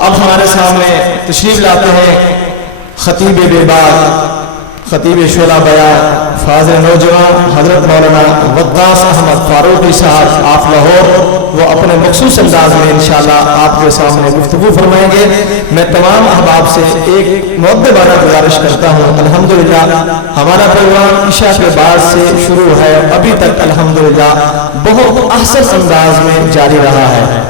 اب ہمارے سامنے تشریف لاتے ہیں خطیب بیباد، خطیب شعلہ بیان، فاضل نوجوان حضرت مولانا وقاص احمد فاروقی صاحب آپ لاہور، وہ اپنے مخصوص انداز میں انشاءاللہ آپ کے سامنے گفتگو فرمائیں گے۔ میں تمام احباب سے ایک مؤدبانہ گزارش کرتا ہوں، الحمدللہ ہمارا پروگرام عشاء کے بعد سے شروع ہے، ابھی تک الحمدللہ بہت احسن انداز میں جاری رہا ہے۔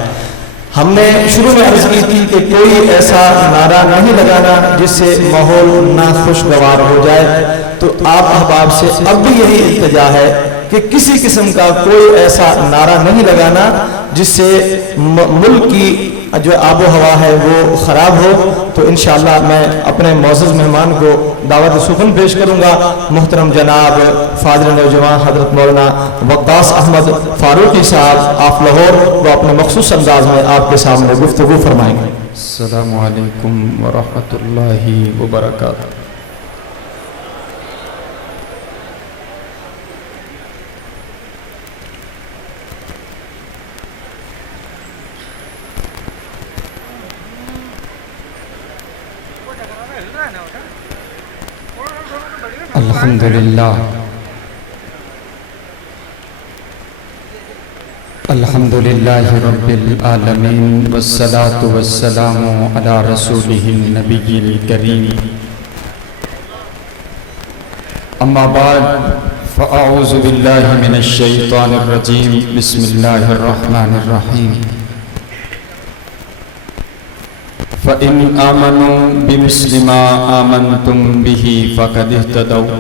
ہم نے شروع میں عرض کی تھی کہ کوئی ایسا نعرہ نہیں لگانا جس سے ماحول ناخوشگوار ہو جائے، تو آپ احباب سے اب بھی یہی التجا ہے کہ کسی قسم کا کوئی ایسا نعرہ نہیں لگانا جس سے ملک کی جو آب و ہوا ہے وہ خراب ہو۔ تو انشاءاللہ میں اپنے معزز مہمان کو دعوت سخن پیش کروں گا، محترم جناب فاضل نوجوان حضرت مولانا وقاص احمد فاروقی صاحب آپ لاہور، وہ اپنے مخصوص انداز میں آپ کے سامنے گفتگو فرمائیں گے۔ السلام علیکم ورحمۃ اللہ وبرکاتہ۔ الحمدللہ رب العالمین والصلاة والسلام علی رسولہ النبی الکریم، اما بعد فاعوذ باللہ من الشیطان الرجیم، بسم اللہ الرحمن الرحیم۔ فَإِنْ آمَنُوا بِمِثْلِ مَا آمَنْتُمْ بِهِ فَقَدِ اهْتَدَوْا۔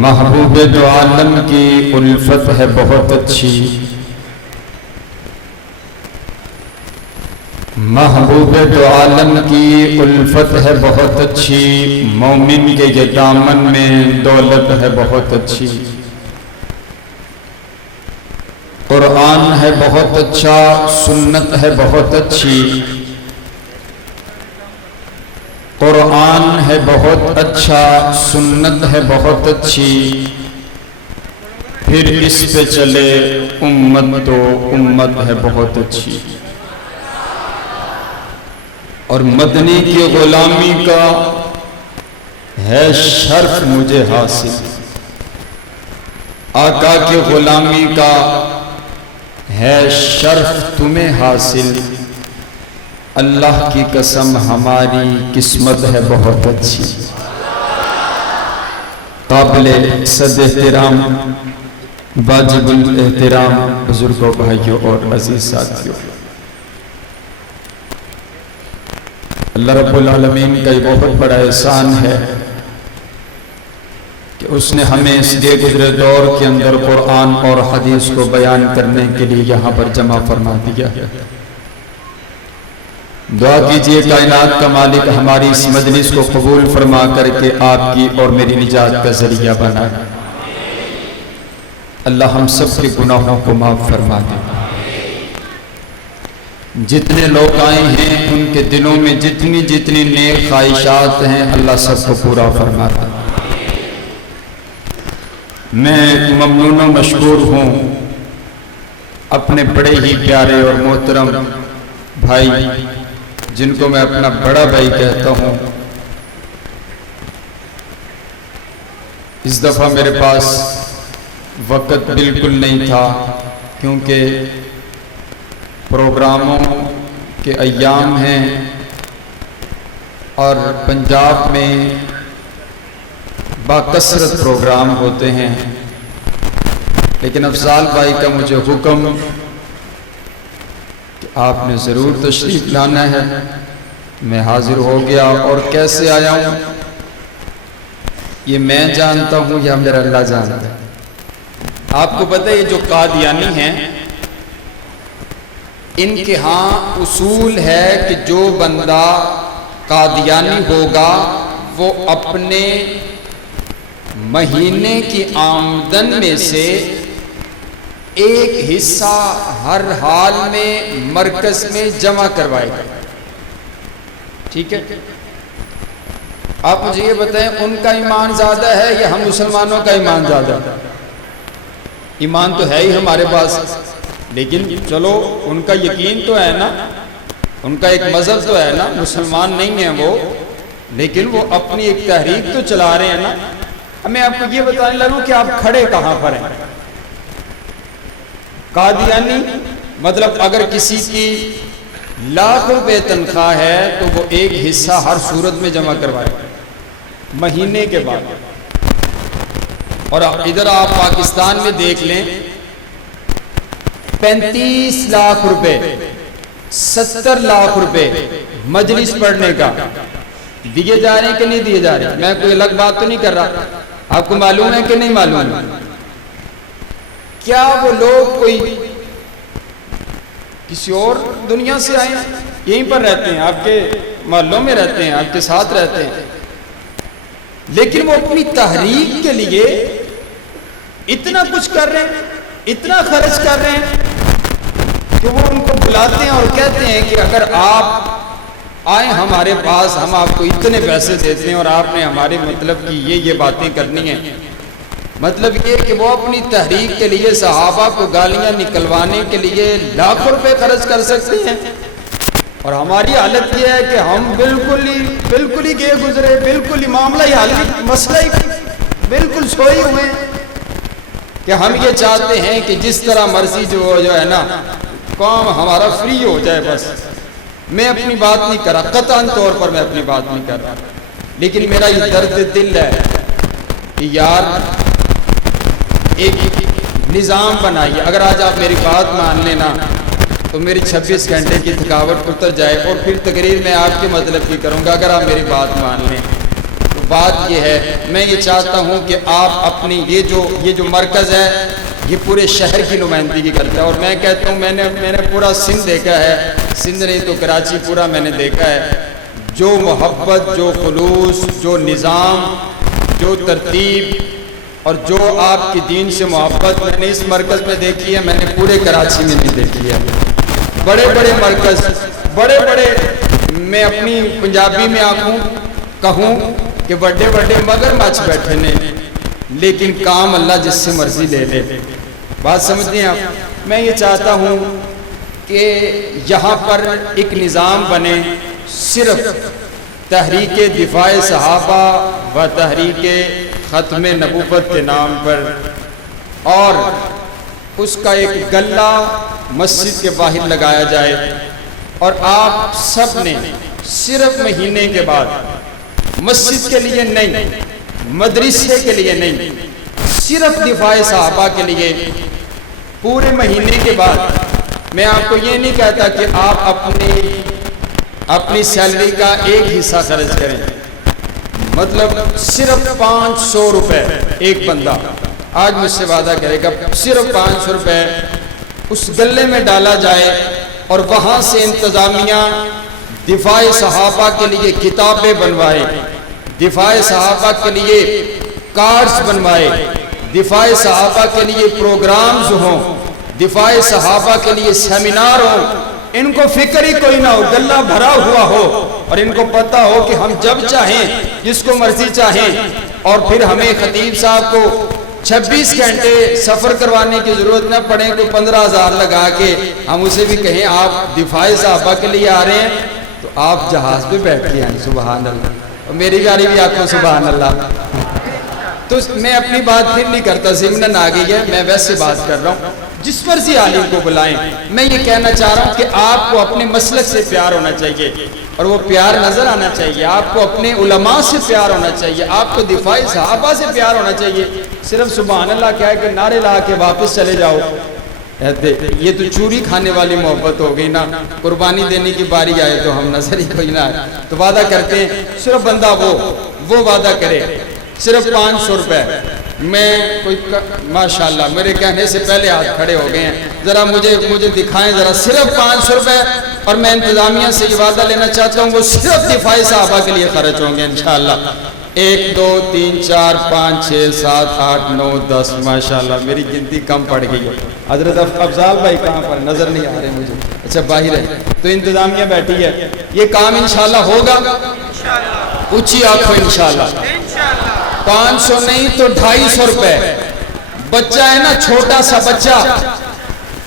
محبوب دو عالم کی الفت ہے بہت اچھی، محبوب دو عالم کی الفت ہے بہت اچھی، مومن کے یہ دامن میں دولت ہے بہت اچھی۔ قرآن ہے بہت اچھا، سنت ہے بہت اچھی، قرآن ہے بہت اچھا، سنت ہے بہت اچھی، پھر اس پہ چلے امت تو امت ہے بہت اچھی۔ اور مدنی کی غلامی کا ہے شرف مجھے حاصل، آقا کی غلامی کا ہے شرف تمہیں حاصل، اللہ کی قسم ہماری قسمت ہے بہت اچھی۔ قابل صد احترام واجب الاحترام بزرگوں، بھائیوں اور عزیز ساتھیوں، اللہ رب العالمین کا یہ بہت بڑا احسان ہے کہ اس نے ہمیں اس کے گزرے دور کے اندر قرآن اور حدیث کو بیان کرنے کے لیے یہاں پر جمع فرما دیا۔ دعا کیجئے کائنات کا مالک ہماری اس مجلس کو قبول فرما کر کے آپ کی اور میری نجات کا ذریعہ بنا۔ اللہ ہم سب کے گناہوں کو معاف فرما دے۔ جتنے لوگ آئے ہیں ان کے دلوں میں جتنی نیک خواہشات ہیں اللہ سب کو پورا فرما دے۔ میں ممنون و مشکور ہوں اپنے بڑے ہی پیارے اور محترم بھائی جن کو میں اپنا بڑا بھائی کہتا ہوں، اس دفعہ میرے پاس وقت بالکل نہیں تھا کیونکہ پروگراموں کے ایام ہیں اور پنجاب میں باکثرت پروگرام ہوتے ہیں، لیکن افضال بھائی کا مجھے حکم کہ آپ نے ضرور تشریف لانا ہے، میں حاضر ہو گیا۔ اور کیسے آیا ہوں یہ میں جانتا ہوں یا میرا اللہ جانتا ہے۔ آپ کو پتہ ہے یہ جو قادیانی ہیں ان کے ہاں اصول ہے کہ جو بندہ قادیانی ہوگا وہ اپنے مہینے کی آمدن میں سے ایک حصہ ہر حال میں مرکز میں جمع کروائے گا، ٹھیک ہے؟ آپ مجھے یہ بتائیں ان کا ایمان زیادہ ہے یا ہم مسلمانوں کا ایمان زیادہ ہے؟ ایمان تو ہے ہی ہمارے پاس، لیکن چلو ان کا یقین تو ہے نا، ان کا ایک مذہب تو ہے نا، مسلمان نہیں ہیں وہ، لیکن وہ اپنی ایک تحریک تو چلا رہے ہیں نا۔ میں آپ کو یہ بتانے لگوں کہ آپ کھڑے کہاں پر ہیں۔ قادیانی مطلب اگر کسی کی لاکھ روپے تنخواہ ہے تو وہ ایک حصہ ہر صورت میں جمع کروائے مہینے کے بعد۔ اور ادھر آپ پاکستان میں دیکھ لیں 35 لاکھ روپے 70 لاکھ روپے مجلس پڑھنے کا دیے جا رہے ہیں کہ نہیں دیے جا رہے ہیں؟ میں کوئی الگ بات تو نہیں کر رہا، آپ کو معلوم ہے کہ نہیں معلوم ہے؟ کیا وہ لوگ کوئی کسی اور دنیا سے آئے ہیں؟ یہیں پر رہتے ہیں، آپ کے محلوں میں رہتے ہیں، آپ کے ساتھ رہتے ہیں، لیکن وہ اپنی تحریک کے لیے اتنا کچھ کر رہے ہیں، اتنا خرچ کر رہے ہیں کہ وہ ان کو بلاتے ہیں اور کہتے ہیں کہ اگر آپ آئیں ہمارے پاس، ہم آپ کو اتنے پیسے دیتے ہیں اور آپ نے ہمارے مطلب کی یہ باتیں کرنی ہیں۔ مطلب یہ کہ وہ اپنی تحریک کے لیے صحابہ کو گالیاں نکلوانے کے لیے لاکھوں روپے خرچ کر سکتے ہیں، اور ہماری حالت یہ ہے کہ ہم بالکل ہی گئے گزرے، بالکل ہی معاملہ ہی حل مسئلہ ہی بالکل سوئے ہوئے ہیں کہ ہم یہ چاہتے ہیں کہ جس طرح مرضی جو ہے نا کام ہمارا فری ہو جائے بس۔ میں اپنی بات نہیں کر رہا، قطعاً طور پر میں اپنی بات نہیں کر رہا، لیکن میرا یہ درد دل ہے کہ یار ایک نظام بنائیے۔ اگر آج آپ میری بات مان لینا تو میری 26 گھنٹے کی تھکاوٹ اتر جائے، اور پھر تقریر میں آپ کے مطلب کی کروں گا اگر آپ میری بات مان لیں۔ تو بات یہ ہے، میں یہ چاہتا ہوں کہ آپ اپنی یہ جو مرکز ہے یہ پورے شہر کی نمائندگی کرتا ہے، اور میں کہتا ہوں میں نے پورا سندھ دیکھا ہے، سندھ نہیں تو کراچی پورا میں نے دیکھا ہے، جو محبت، جو خلوص، جو نظام، جو ترتیب اور جو آپ کی دین سے محبت میں نے اس مرکز میں دیکھی ہے، میں نے پورے کراچی میں نہیں دیکھی ہے۔ بڑے بڑے مرکز، بڑے بڑے، میں اپنی پنجابی میں کہوں کہ بڑے بڑے مگر مچ بیٹھے نے، لیکن کام اللہ جس سے مرضی لے لے۔ بات سمجھتے ہیں آپ؟ میں یہ چاہتا ہوں کہ یہاں پر ایک نظام بنے، صرف تحریک دفاع صحابہ و تحریک ختم نبوت کے نام پر، اور اس کا ایک گلہ مسجد کے باہر لگایا جائے، اور آپ سب نے صرف مہینے کے بعد مسجد کے لیے نہیں، مدرسے کے لیے نہیں، صرف دفاع صحابہ کے لیے پورے مہینے کے بعد، میں آپ کو یہ نہیں کہتا کہ آپ اپنی سیلری کا ایک حصہ خرچ کریں، مطلب صرف 500 روپے ایک بندہ آج مجھ سے وعدہ کرے گا، صرف 500 روپے اس گلے میں ڈالا جائے، اور وہاں سے انتظامیہ دفاع صحابہ کے لیے کتابیں بنوائے، دفاع صحابہ کے لیے کارڈز بنوائے، دفاع صحابہ کے لیے پروگرامز ہوں، دفاع صحابہ کے لیے سیمینار ہوں، ان کو فکر ہی کوئی نہ ہو، گلہ بھرا ہوا ہو، اور ان کو پتہ ہو کہ ہم جب چاہیں جس کو مرضی چاہیں، اور پھر ہمیں خطیب صاحب کو 26 گھنٹے سفر کروانے کی ضرورت نہ پڑے، کوئی 15,000 لگا کے ہم اسے بھی کہیں آپ دفاع صحابہ کے لیے آ رہے ہیں تو آپ جہاز پہ بیٹھ کے آئیں۔ سبحان اللہ، اور میری گاڑی بھی آنکھوں سبحان اللہ۔ تو میں اپنی بات پھر نہیں کرتا، ضمناً آ گئی ہے، میں ویسے بات کر رہا ہوں، جس مرضی عالم کو بلائیں۔ میں یہ کہنا چاہ رہا ہوں کہ آپ کو اپنے مسلک سے پیار ہونا چاہیے، اور وہ پیار نظر آنا چاہیے، آپ کو اپنے علماء سے پیار ہونا چاہیے، آپ کو دفاع صحابہ سے پیار ہونا چاہیے۔ صرف سبحان اللہ کیا ہے کہ نعرے لا کے واپس چلے جاؤ، یہ تو چوری کھانے والی محبت ہو گئی نا، قربانی دینے کی باری آئے تو ہم نظر ہی کوئی نہ آئے تو وعدہ کرتے ہیں، صرف بندہ وہ وعدہ کرے صرف 500 روپے۔ میں کوئی ماشاءاللہ میرے کہنے سے پہلے ہاتھ کھڑے ہو گئے ہیں، ذرا مجھے دکھائیں ذرا، صرف 500 روپے، اور میں انتظامیہ سے یہ وعدہ لینا چاہتا ہوں وہ صرف دفاع صحابہ کے لیے خرچ ہوں گے انشاءاللہ۔ 1 2 3 4 5 6 7 8 9 10 ماشاءاللہ، میری گنتی کم پڑ گئی ہے۔ حضرت افضال بھائی کہاں پر نظر نہیں آ رہے مجھے، اچھا باہر ہے، تو انتظامیہ بیٹھی ہے، یہ کام انشاءاللہ ہوگا، اونچی آنکھوں انشاءاللہ۔ 500 نہیں تو 250 روپے، بچہ ہے نا چھوٹا سا بچہ،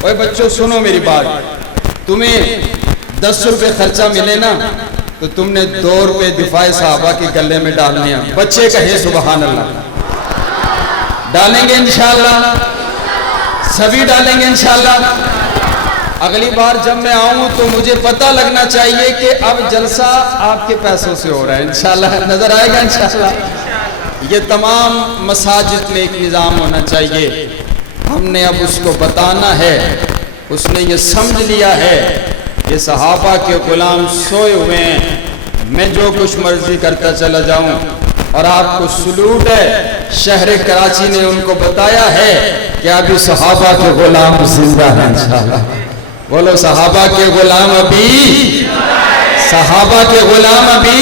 اوے بچوں سنو میری بات، تمہیں 10 روپے خرچہ ملے نا تو تم نے 2 روپے دفاع صحابہ کے گلے میں ڈالنے ہیں۔ بچے کہے سبحان اللہ، ڈالیں گے انشاءاللہ، سبھی ڈالیں گے انشاءاللہ۔ اگلی بار جب میں آؤں تو مجھے پتہ لگنا چاہیے کہ اب جلسہ آپ کے پیسوں سے ہو رہا ہے، انشاءاللہ نظر آئے گا انشاءاللہ۔ یہ تمام مساجد میں ایک نظام ہونا چاہیے، ہم نے اب اس کو بتانا ہے۔ اس نے یہ سمجھ لیا ہے کہ صحابہ کے غلام سوئے ہوئے ہیں، میں جو کچھ مرضی کرتا چلا جاؤں، اور آپ کو سلوٹ ہے، شہر کراچی نے ان کو بتایا ہے کہ ابھی صحابہ کے غلام زندہ ہیں انشاءاللہ۔ بولو صحابہ کے غلام ابھی، صحابہ کے غلام ابھی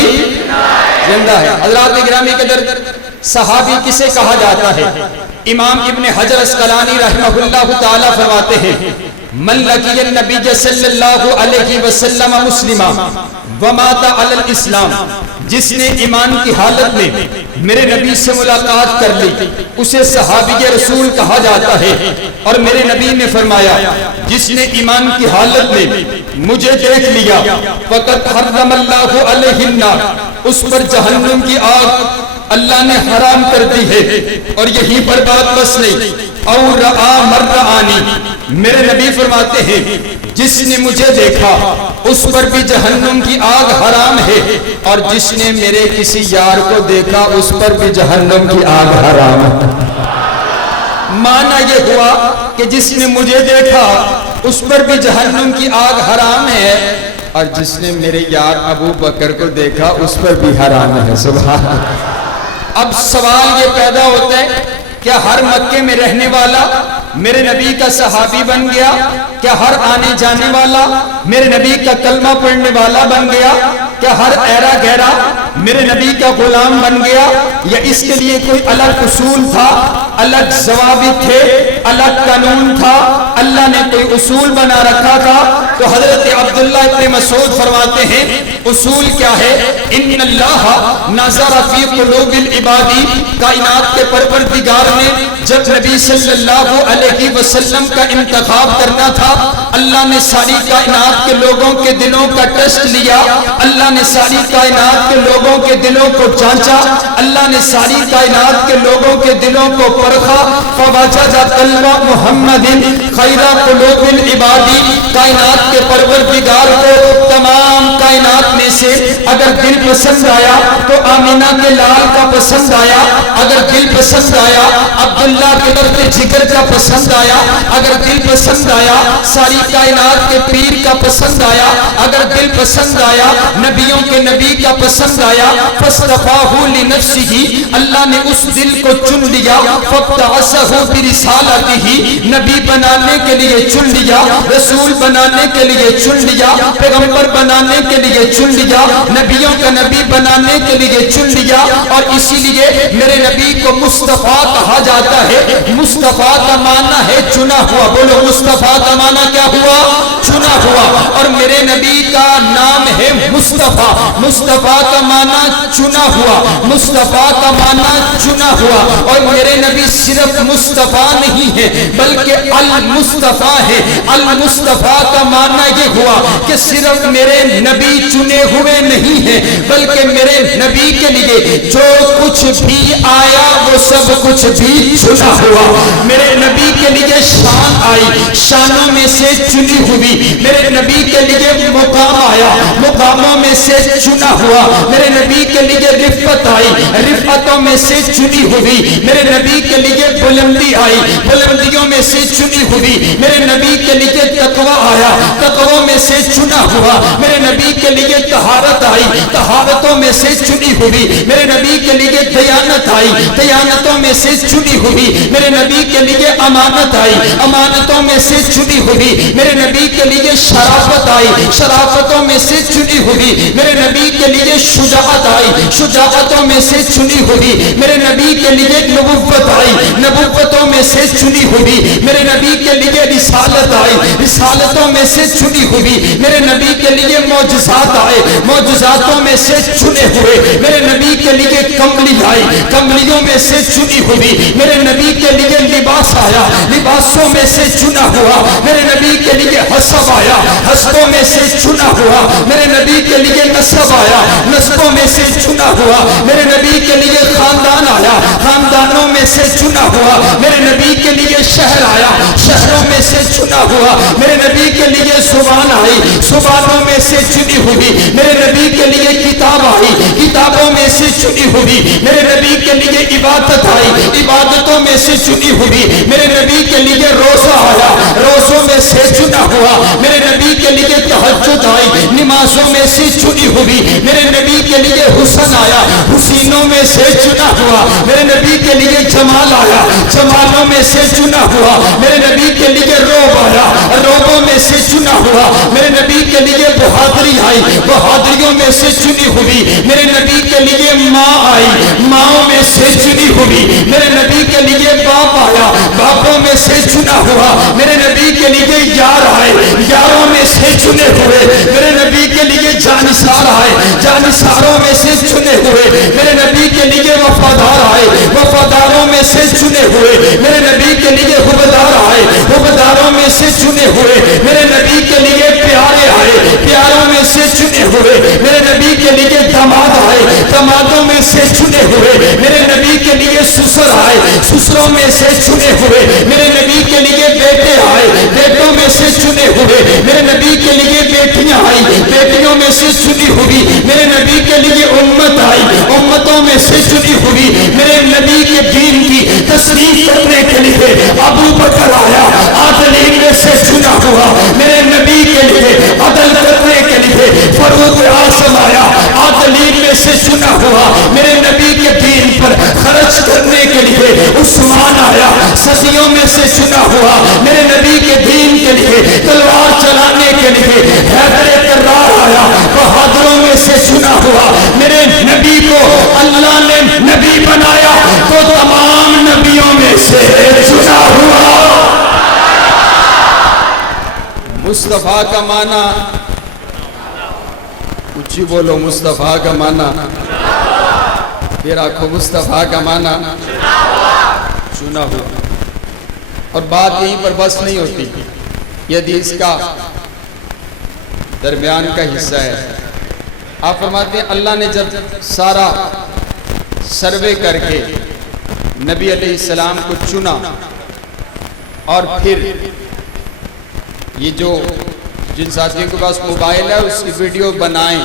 زندہ ہے۔ حضرات گرامی کے در، صحابی کسے کہا جاتا ہے؟ امام ابن حجر اسقلانی رحمہ اللہ تعالی فرماتے ہیں من لقی النبی صلی اللہ علیہ وسلم مسلما ومات علی الاسلام، جس نے ایمان کی حالت میں میرے نبی سے ملاقات کر لی اسے صحابی رسول کہا جاتا ہے۔ اور میرے نبی نے فرمایا جس نے ایمان کی حالت میں مجھے دیکھ لیا فقط حرم اللہ علیہ النار، اس پر جہنم کی آگ اللہ نے حرام کر دی ہے۔ اور یہی پر بات بس نہیں، اور رآ مرآنی، میرے نبی فرماتے ہیں جس نے مجھے دیکھا اس پر بھی جہنم کی آگ حرام ہے، اور جس نے میرے کسی یار کو دیکھا اس پر بھی جہنم کی آگ حرام ہے۔ معنی یہ ہوا کہ جس نے مجھے دیکھا اس پر بھی جہنم کی آگ حرام ہے، اور جس نے میرے یار ابو بکر کو دیکھا اس پر بھی حرام ہے۔ سبحان اللہ۔ اب سوال یہ پیدا ہوتا ہے کیا ہر مکے میں رہنے والا میرے نبی کا صحابی بن گیا؟ کیا ہر آنے جانے والا میرے نبی کا کلمہ پڑھنے والا بن گیا؟ کیا ہر ایرا گہرا میرے نبی کا غلام بن گیا؟ یا اس کے لیے کوئی الگ اصول تھا، الگ ضوابط تھے، الگ قانون تھا، اللہ نے کوئی اصول بنا رکھا تھا؟ تو حضرت عبداللہ ابن مسعود فرماتے ہیں اصول کیا ہے؟ ان اللہ نظر فی قلوب العباد، کائنات کے پروردگار نے جب نبی صلی اللہ علیہ وسلم کا انتخاب کرنا تھا، اللہ نے ساری کائنات کے لوگوں کے دلوں کا ٹیسٹ لیا، اللہ نے ساری کائنات کے لوگوں کے دلوں کو جانچا، اللہ نے ساری کائنات کے لوگوں کے دلوں کو پرکھا، فوجد قلب محمد خیر قلوب العباد، کائنات کے پروردگار کو تمام کائنات میں سے اگر دل پسند آیا تو آمینہ کے لال کا پسند آیا، اگر دل پسند آیا عبداللہ کے درد جگر کا پسند آیا، اگر دل پسند آیا ساری کائنات کے پیر کا پسند آیا، اگر دل پسند آیا نبیوں کے نبی کا پسند آیا، فاصطفاہ لنفسہ، اللہ نے اس دل کو چن لیا، فابتعثہ برسالتہ، نبی بنانے کے لیے چن لیا، رسول بنانے کے لیے چن لیا، پیغمبر بنانے کے لیے چن لیا، نبیوں کا نبی بنانے کے لیے چن لیا۔ اور اسی لیے میرے نبی کو مصطفیٰ کہا جاتا ہے۔ مصطفیٰ کا معنی ہے چنا ہوا، بولو مصطفیٰ کا معنی کیا ہوا؟ چنا ہوا۔ اور میرے نبی کا نام ہے مصطفیٰ، مصطفیٰ کا معنی چنا ہوا، مصطفیٰ کا معنی چنا ہوا۔ اور میرے نبی صرف مصطفیٰ نہیں ہے بلکہ المصطفیٰ ہے۔ المصطفیٰ کا معنی یہ ہوا کہ صرف میرے نبی چنے ہوئے نہیں ہیں بلکہ میرے نبی کے لیے جو کچھ بھی آیا وہ سب کچھ بھی چنا ہوا۔ میرے نبی کے لیے شان آئی، شانوں میں سے چنی ہوئی۔ میرے نبی کے لیے مقام آیا، مقاموں میں سے چنا ہوا۔ میرے نبی کے لیے رفعت آئی، رفعتوں میں سے چنی ہوئی۔ میرے نبی کے لیے بلندی آئی، بلندیوں میں سے چنی ہوئی۔ میرے نبی کے لیے تقویٰ آیا، تقویٰ میں سے چنا ہوا۔ میرے نبی کے لیے طہارت آئی، طہارتوں میں سے چنی ہوئی۔ میرے نبی کے لیے دیانت آئی، دیانتوں میں سے چنی ہوئی۔ میرے نبی کے لیے امانت آئی، امانت عبادتوں میں سے چنی ہوئی میرے نبی کے لیے شرافت آئی، شرافتوں میں سے چنی ہوئی میرے نبی کے لیے شجاعت آئی، شجاعتوں میں سے چنی ہوئی میرے نبی کے لیے نبوت آئی، نبوتوں میں سے چنی ہوئی میرے نبی کے لیے رسالت آئی، رسالتوں میں سے چنی ہوئی میرے نبی کے لیے معجزات آئے، معجزاتوں میں سے چنے ہوئے میرے نبی کے لیے کملی آئی، کملیوں میں سے چنی ہوئی میرے نبی کے لیے لباس آیا، لباسوں میں سے چنا ہوا میرے نبی کے لیے حسب آیا، حسبوں میں سے چنا ہوا میرے نبی کے لیے نسب آیا، نسبوں میں سے چنا ہوا میرے نبی کے لیے خاندان آیا، خاندانوں میں سے چنا ہوا میرے نبی کے لیے شہر آیا، شہروں میں سے چنا ہوا میرے نبی کے لیے زبان آئی، زبانوں میں سے چنی ہوئی میرے نبی کے لیے کتاب آئی، کتابوں میں سے چنی ہوئی میرے نبی کے لیے عبادت آئی، عبادتوں میں سے چنی ہوئی میرے نبی کے لیے روزہ آیا، روزوں میں سے چنا ہوا میرے نبی کے لیے تہجد آئی، نمازوں میں سے چنی ہوئی میرے نبی کے لیے حسن آیا، حسینوں میں سے چنا ہوا میرے نبی کے لیے جمال آیا، جمالوں میں سے چنا ہوا میرے نبی کے لیے روب آیا، روبوں میں سے چنا ہوا میرے نبی کے لیے بہادری آئی، بہادریوں میں سے چنی ہوئی میرے نبی کے لیے ماں آئی، ماؤں میں سے چنی ہوئی میرے نبی کے لیے باپ آیا، باپوں میں سے چنا ہوا میرے نبی کے لیے یار آئے، یاروں میں سے چنے ہوئے میرے نبی کے لیے جانثار آئے، جانثاروں میں سے چنے ہوئے میرے نبی کے لیے وفادار آئے، وفاداروں میں سے چنے ہوئے میرے نبی کے لیے حبدار آئے، حبداروں میں سے چنے ہوئے میرے نبی کے لیے پیارے آئے، پیاروں میں سے چنے ہوئے میرے نبی کے لیے داماد آئے، دامادوں میں سے چنے ہوئے میرے نبی کے لیے سسر آئے، سسروں میں سے چنے ہوئے میرے نبی کے لیے بیٹے آئے، بیٹوں میں سے چنے ہوئے میرے نبی کے لیے بیٹیاں آئی، بیٹیوں میں سے چنی ہوئی میرے نبی کے لیے امت آئی، امتوں میں سے چنی ہوئی میرے نبی کے دین کی تصریح کرنے کے لیے ابو بکر آیا، عادلین میں سے چنا ہوا میرے نبی کے لیے عدل کرنے کے لیے فاروق اعظم آیا، عادلین میں سے چنا ہوا میرے نبی کے دین پر خرچ کرنے کے لیے عثمان آیا، صدیوں میں سے چنا ہوا میرے نبی کے دین کے لیے تلوار چلانے کے لیے حیدر کرار آیا، بہادروں میں سے چنا ہوا میرے نبی کو اللہ نے نبی بنایا تو تمام نبیوں میں سے چنا ہوا۔ مصطفیٰ کا معنی اونچی بولو، مصطفیٰ کا معنی پھر آنکھوں، مصطفیٰ کا معنی چنا ہوا۔ اور بات یہیں پر بس نہیں ہوتی، یہ حدیث کا درمیان کا حصہ ہے۔ آپ فرماتے ہیں اللہ نے جب سارا سروے کر کے نبی علیہ السلام کو چنا اور پھر یہ جو جن ساتھیوں کے پاس موبائل ہے اس کی ویڈیو بنائیں،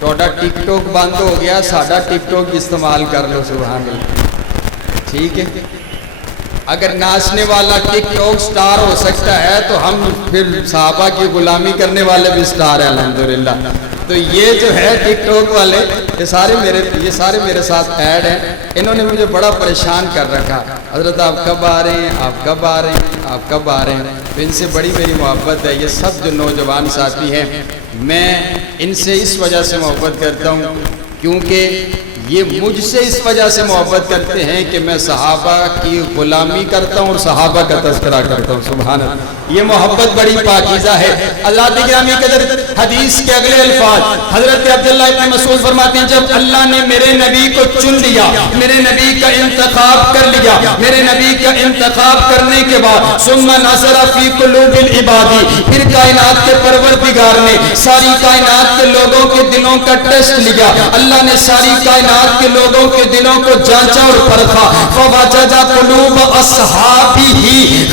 توڑا ٹک ٹاک بند ہو گیا، ساڑھا ٹک ٹاک استعمال کر لو، سبحان اللہ، ٹھیک ہے۔ اگر ناچنے والا ٹک ٹاک سٹار ہو سکتا ہے تو ہم پھر صحابہ کی غلامی کرنے والے بھی سٹار ہیں الحمدللہ۔ تو یہ جو ہے ٹک ٹاک والے یہ سارے میرے ساتھ ایڈ ہیں، انہوں نے مجھے بڑا پریشان کر رکھا، حضرت آپ کب آ رہے ہیں، آپ کب آ رہے ہیں، آپ کب آ رہے ہیں۔ تو ان سے بڑی میری محبت ہے، یہ سب جو نوجوان ساتھی ہیں میں ان سے اس وجہ سے محبت کرتا ہوں کیونکہ یہ مجھ سے اس وجہ سے محبت کرتے ہیں کہ میں صحابہ کی غلامی کرتا ہوں اور صحابہ کا تذکرہ کرتا ہوں، سبحان اللہ۔ یہ محبت بڑی پاکیزہ ہے۔ اللہ کی گرامی قدر حدیث کے اگلے الفاظ حضرت عبداللہ ابن مسعود فرماتے ہیں جب اللہ نے میرے نبی کو چن لیا، میرے نبی کا انتخاب کر لیا، میرے نبی کا انتخاب کرنے کے بعد ثم نظر فی قلوب العباد، پھر کائنات کے پروردگار نے ساری کائنات کے لوگوں کے دلوں کا ٹیسٹ لیا، اللہ نے ساری کائنات کے لوگوں کے دلوں کو جانچا اور پرکھا، فوجد قلوب اصحابہ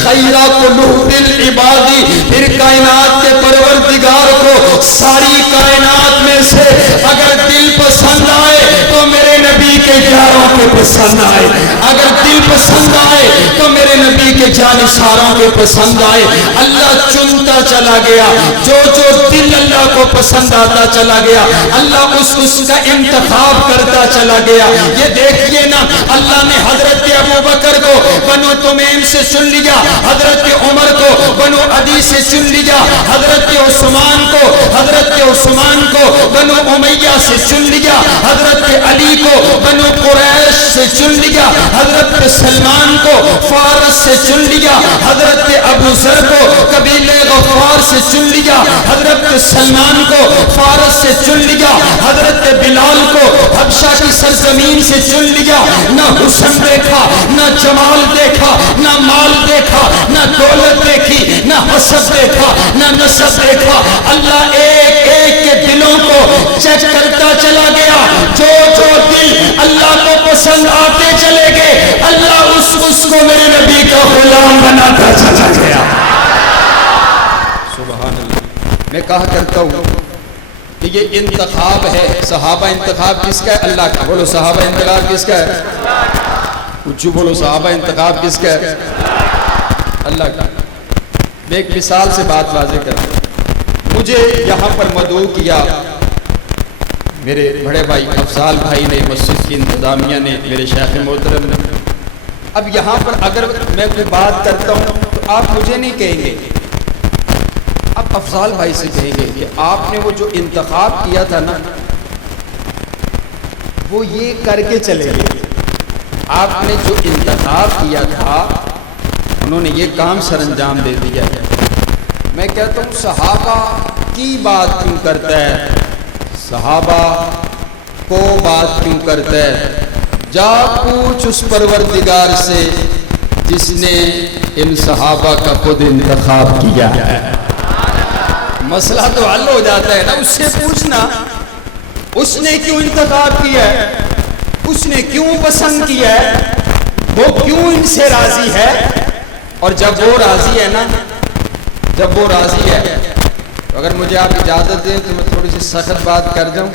خیر قلوب العباد، پھر کائنات کے پروردگار کو ساری کائنات میں سے اگر دل پسند آئے تو میرے نبی کے یاروں کے پسند آئے, اگر دل پسند آئے تو میرے نبی کے جانثاروں کے پسند آئے. اللہ چنتا چلا گیا, جو دل اللہ کو پسند آتا چلا گیا, اللہ اس کا انتخاب کرتا چلا گیا. یہ دیکھیے نا, اللہ نے حضرت ابو بکر کو بنو تمیم سے چن لیا, حضرت عمر کو بنو عدی سے چن لیا, حضرت عثمان کو بنو امیہ سے چن لیا, حضرت علی کو بنو قریش سے چن لیا, حضرت سلمان کو فارس سے چن لیا, حضرت ابو ذر کو قبیلہ غفار سے چن لیا, حضرت سلمان کو فارس سے چن لیا, حضرت بلال کو حبشہ کی سرزمین سے چن لیا. نہ حسن دیکھا, نہ جمال دیکھا, نہ مال دیکھا, نہ دولت دیکھی, نہ حسب دیکھا, نہ نسب دیکھا. اللہ ایک ایک کے دلوں کو چیک کرتا چلا گیا. جو دل اللہ کو پسند آتے چلے گئے, اللہ اس کو میرے نبی کا غلام بناتا چلا گیا. سبحان اللہ. میں کہا کرتا ہوں کہ یہ انتخاب ہے. صحابہ انتخاب کس کا ہے؟ اللہ کا. بولو صحابہ انتخاب کس کا ہے؟ کچھ بولو صحابہ انتخاب کس کا ہے؟ اللہ کا. میں ایک مثال سے بات واضح کرتا ہوں. مجھے یہاں پر مدعو کیا میرے بڑے بھائی افضال بھائی نے, مسجد کی انتظامیہ نے, میرے شیخ محترم نے. اب یہاں پر اگر میں کوئی بات کرتا ہوں تو آپ مجھے نہیں کہیں گے, اب افضال بھائی سے کہیں گے کہ آپ نے وہ جو انتخاب کیا تھا نا وہ یہ کر کے چلے گئے. آپ نے جو انتخاب کیا تھا انہوں نے یہ کام سر انجام دے دیا ہے. میں کہتا ہوں صحابہ کی بات کیوں کرتا ہے, صحابہ کو بات کیوں کرتا ہے؟ جا پوچھ اس پروردگار سے جس نے ان صحابہ کا خود انتخاب کیا ہے. مسئلہ تو حل ہو جاتا ہے نا. اس سے پوچھنا اس نے کیوں انتخاب کیا ہے, اس نے کیوں پسند کیا ہے, وہ کیوں ان سے راضی ہے. اور جب وہ راضی ہے نا, جب وہ راضی ہے, تو اگر مجھے آپ اجازت دیں تو میں تھوڑی سی سخت بات کر جاؤں.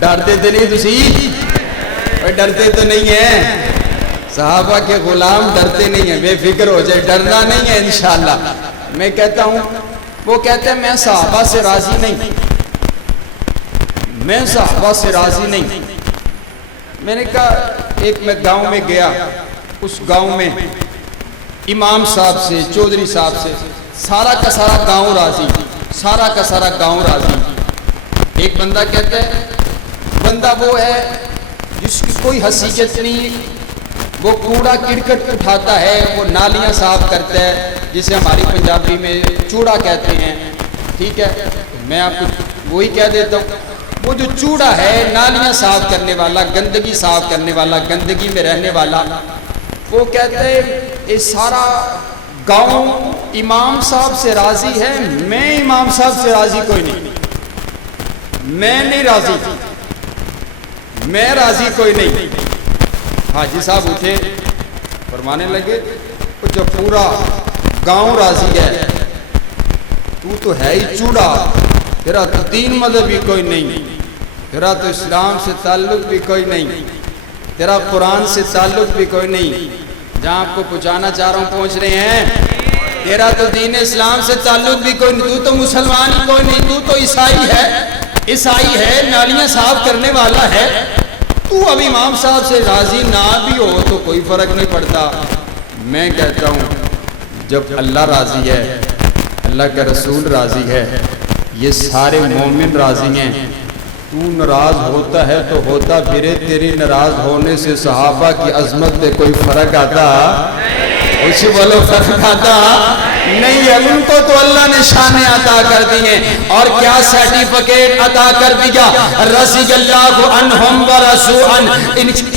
ڈرتے تو نہیں تسی؟ ڈرتے تو نہیں ہیں صحابہ کے غلام, ڈرتے نہیں ہیں, بے فکر ہو جائے, ڈرنا نہیں ہے انشاءاللہ. میں کہتا ہوں, وہ کہتے ہیں میں صحابہ سے راضی نہیں, میں صحابہ سے راضی نہیں. میں نے کہا ایک میں گاؤں میں گیا, اس گاؤں میں امام صاحب سے, چودھری صاحب سے سارا کا سارا گاؤں راضی, سارا کا سارا گاؤں راضی. ایک بندہ کہتا ہے, بندہ وہ ہے جس کی کوئی حیثیت نہیں, وہ کوڑا کرکٹ اٹھاتا ہے, وہ نالیاں صاف کرتا ہے, جسے ہماری پنجابی میں چوڑا کہتے ہیں. ٹھیک ہے, میں آپ کو وہی کہہ دیتا ہوں, وہ جو چوڑا ہے, نالیاں صاف کرنے والا, گندگی صاف کرنے والا, گندگی میں رہنے والا, وہ کہتے ہیں یہ سارا گاؤں امام صاحب سے راضی ہے, میں امام صاحب سے راضی کوئی نہیں, میں نہیں راضی, میں راضی کوئی نہیں. حاجی صاحب اٹھے, فرمانے لگے جو پورا گاؤں راضی ہے, تو ہے ہی چوڑا, تیرا تو دین مذہب بھی کوئی نہیں, تیرا تو اسلام سے تعلق بھی کوئی نہیں, تیرا قرآن سے تعلق بھی کوئی نہیں. جہاں آپ کو پہنچانا چاہ رہا ہوں پہنچ رہے ہیں. تیرا تو دین اسلام سے تعلق بھی کوئی نہیں, تو مسلمان ہی کوئی نہیں, تو عیسائی ہے, عیسائی ہے, نالیاں صاف کرنے والا ہے. تو اب امام صاحب سے راضی نہ بھی ہو تو کوئی فرق نہیں پڑتا. میں کہتا ہوں جب اللہ راضی ہے, اللہ کا رسول راضی ہے, یہ سارے مومن راضی ہیں, تو ناراض ہوتا ہے تو ہوتا پھرے, تیری ناراض ہونے سے صحابہ کی عظمت پہ کوئی فرق آتا, اسی بولو فرق آتا نہیں ہے. ان کو تو اللہ نے شانیں عطا کر دی ہیں, اور کیا سرٹیفکیٹ عطا کر دیا, رضی اللہ عنہم ورضوا عنہ.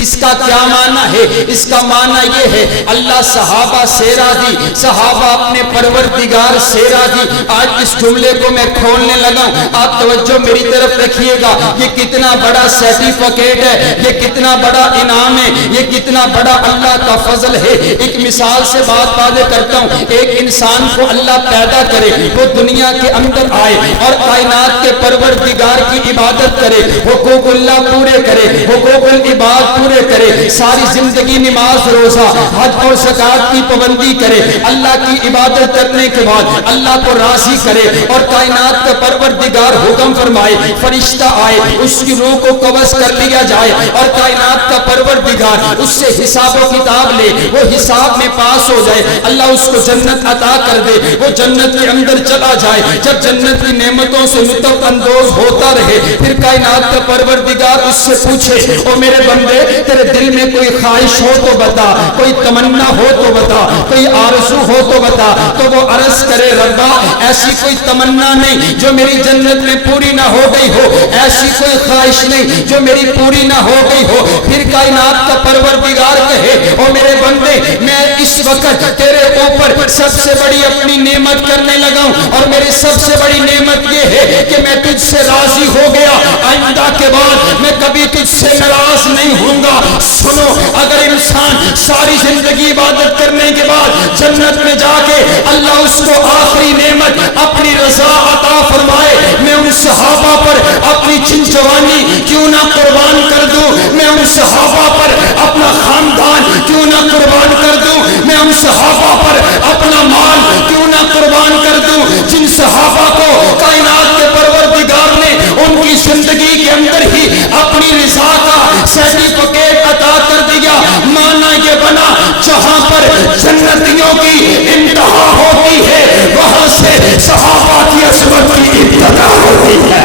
اس کا کیا معنی ہے؟ اس کا معنی یہ ہے اللہ صحابہ سے راضی, صحابہ اپنے پروردگار سے راضی. آج اس جملے کو میں کھولنے لگا ہوں, آپ توجہ میری طرف رکھیے گا. یہ کتنا بڑا سرٹیفکیٹ ہے, یہ کتنا بڑا انعام ہے, یہ کتنا بڑا اللہ کا فضل ہے. ایک مثال سے بات واضح کرتا ہوں. ایک انسان انسان کو اللہ پیدا کرے وہ دنیا کے اندر آئے اور کائنات کے پروردگار کی عبادت کرے, حقوق اللہ پورے کرے, حقوق العباد پورے کرے, ساری زندگی نماز روزہ حج اور زکات کی پابندی کرے, اللہ کی عبادت کرنے کے بعد اللہ کو راضی کرے اور کائنات کا پروردگار حکم فرمائے فرشتہ آئے اس کی روح کو قبض کر لیا جائے اور کائنات کا پروردگار اس سے حساب و کتاب لے, وہ حساب میں پاس ہو جائے, اللہ اس کو جنت عطا کر دے, وہ جنت کے اندر چلا جائے, جب جنت کی نعمتوں سے لطف اندوز ہوتا رہے پھر کائنات کا پروردگار اس سے پوچھے او میرے بندے تیرے دل میں کوئی خواہش ہو تو بتا, کوئی تمنا ہو تو بتا, کوئی آرزو ہو تو بتا, تو وہ عرض کرے ربا ایسی کوئی تمنا نہیں جو میری جنت میں پوری نہ ہو گئی ہو, ایسی کوئی خواہش نہیں جو میری پوری نہ ہو گئی ہو. پھر کائنات کا پروردگار کہے او میرے بندے میں اس وقت تیرے اوپر سب سے بڑی اپنی نعمت کرنے لگا ہوں اور میری سب سے بڑی نعمت یہ ہے کہ میں تجھ سے راضی ہو گیا, آئندہ کے بعد میں کبھی تجھ سے ناراض نہیں ہوں گا. سنو اگر انسان ساری زندگی عبادت کرنے کے بعد جنت میں جا کے اللہ اس کو آخری نعمت اپنی رضا عطا فرمائے, میں ان صحابہ پر اپنی چنچوانی کیوں نہ قربان کر دوں, میں ان صحابہ پر اپنا خاندان کیوں نہ قربان کر دوں, میں ان صحابہ پر اپنا مال کیوں نہ قربان کر دوں جن صحابہ کو کائنات کے پروردگار نے ان کی زندگی کے اندر ہی اپنی رضا کا سرٹیفکیٹ عطا کر دیا. معنی یہ بنا جہاں پر جنتیوں کی انتہا ہوتی ہے وہاں سے صحابہ کی عظمت کی ابتدا ہوتی ہے.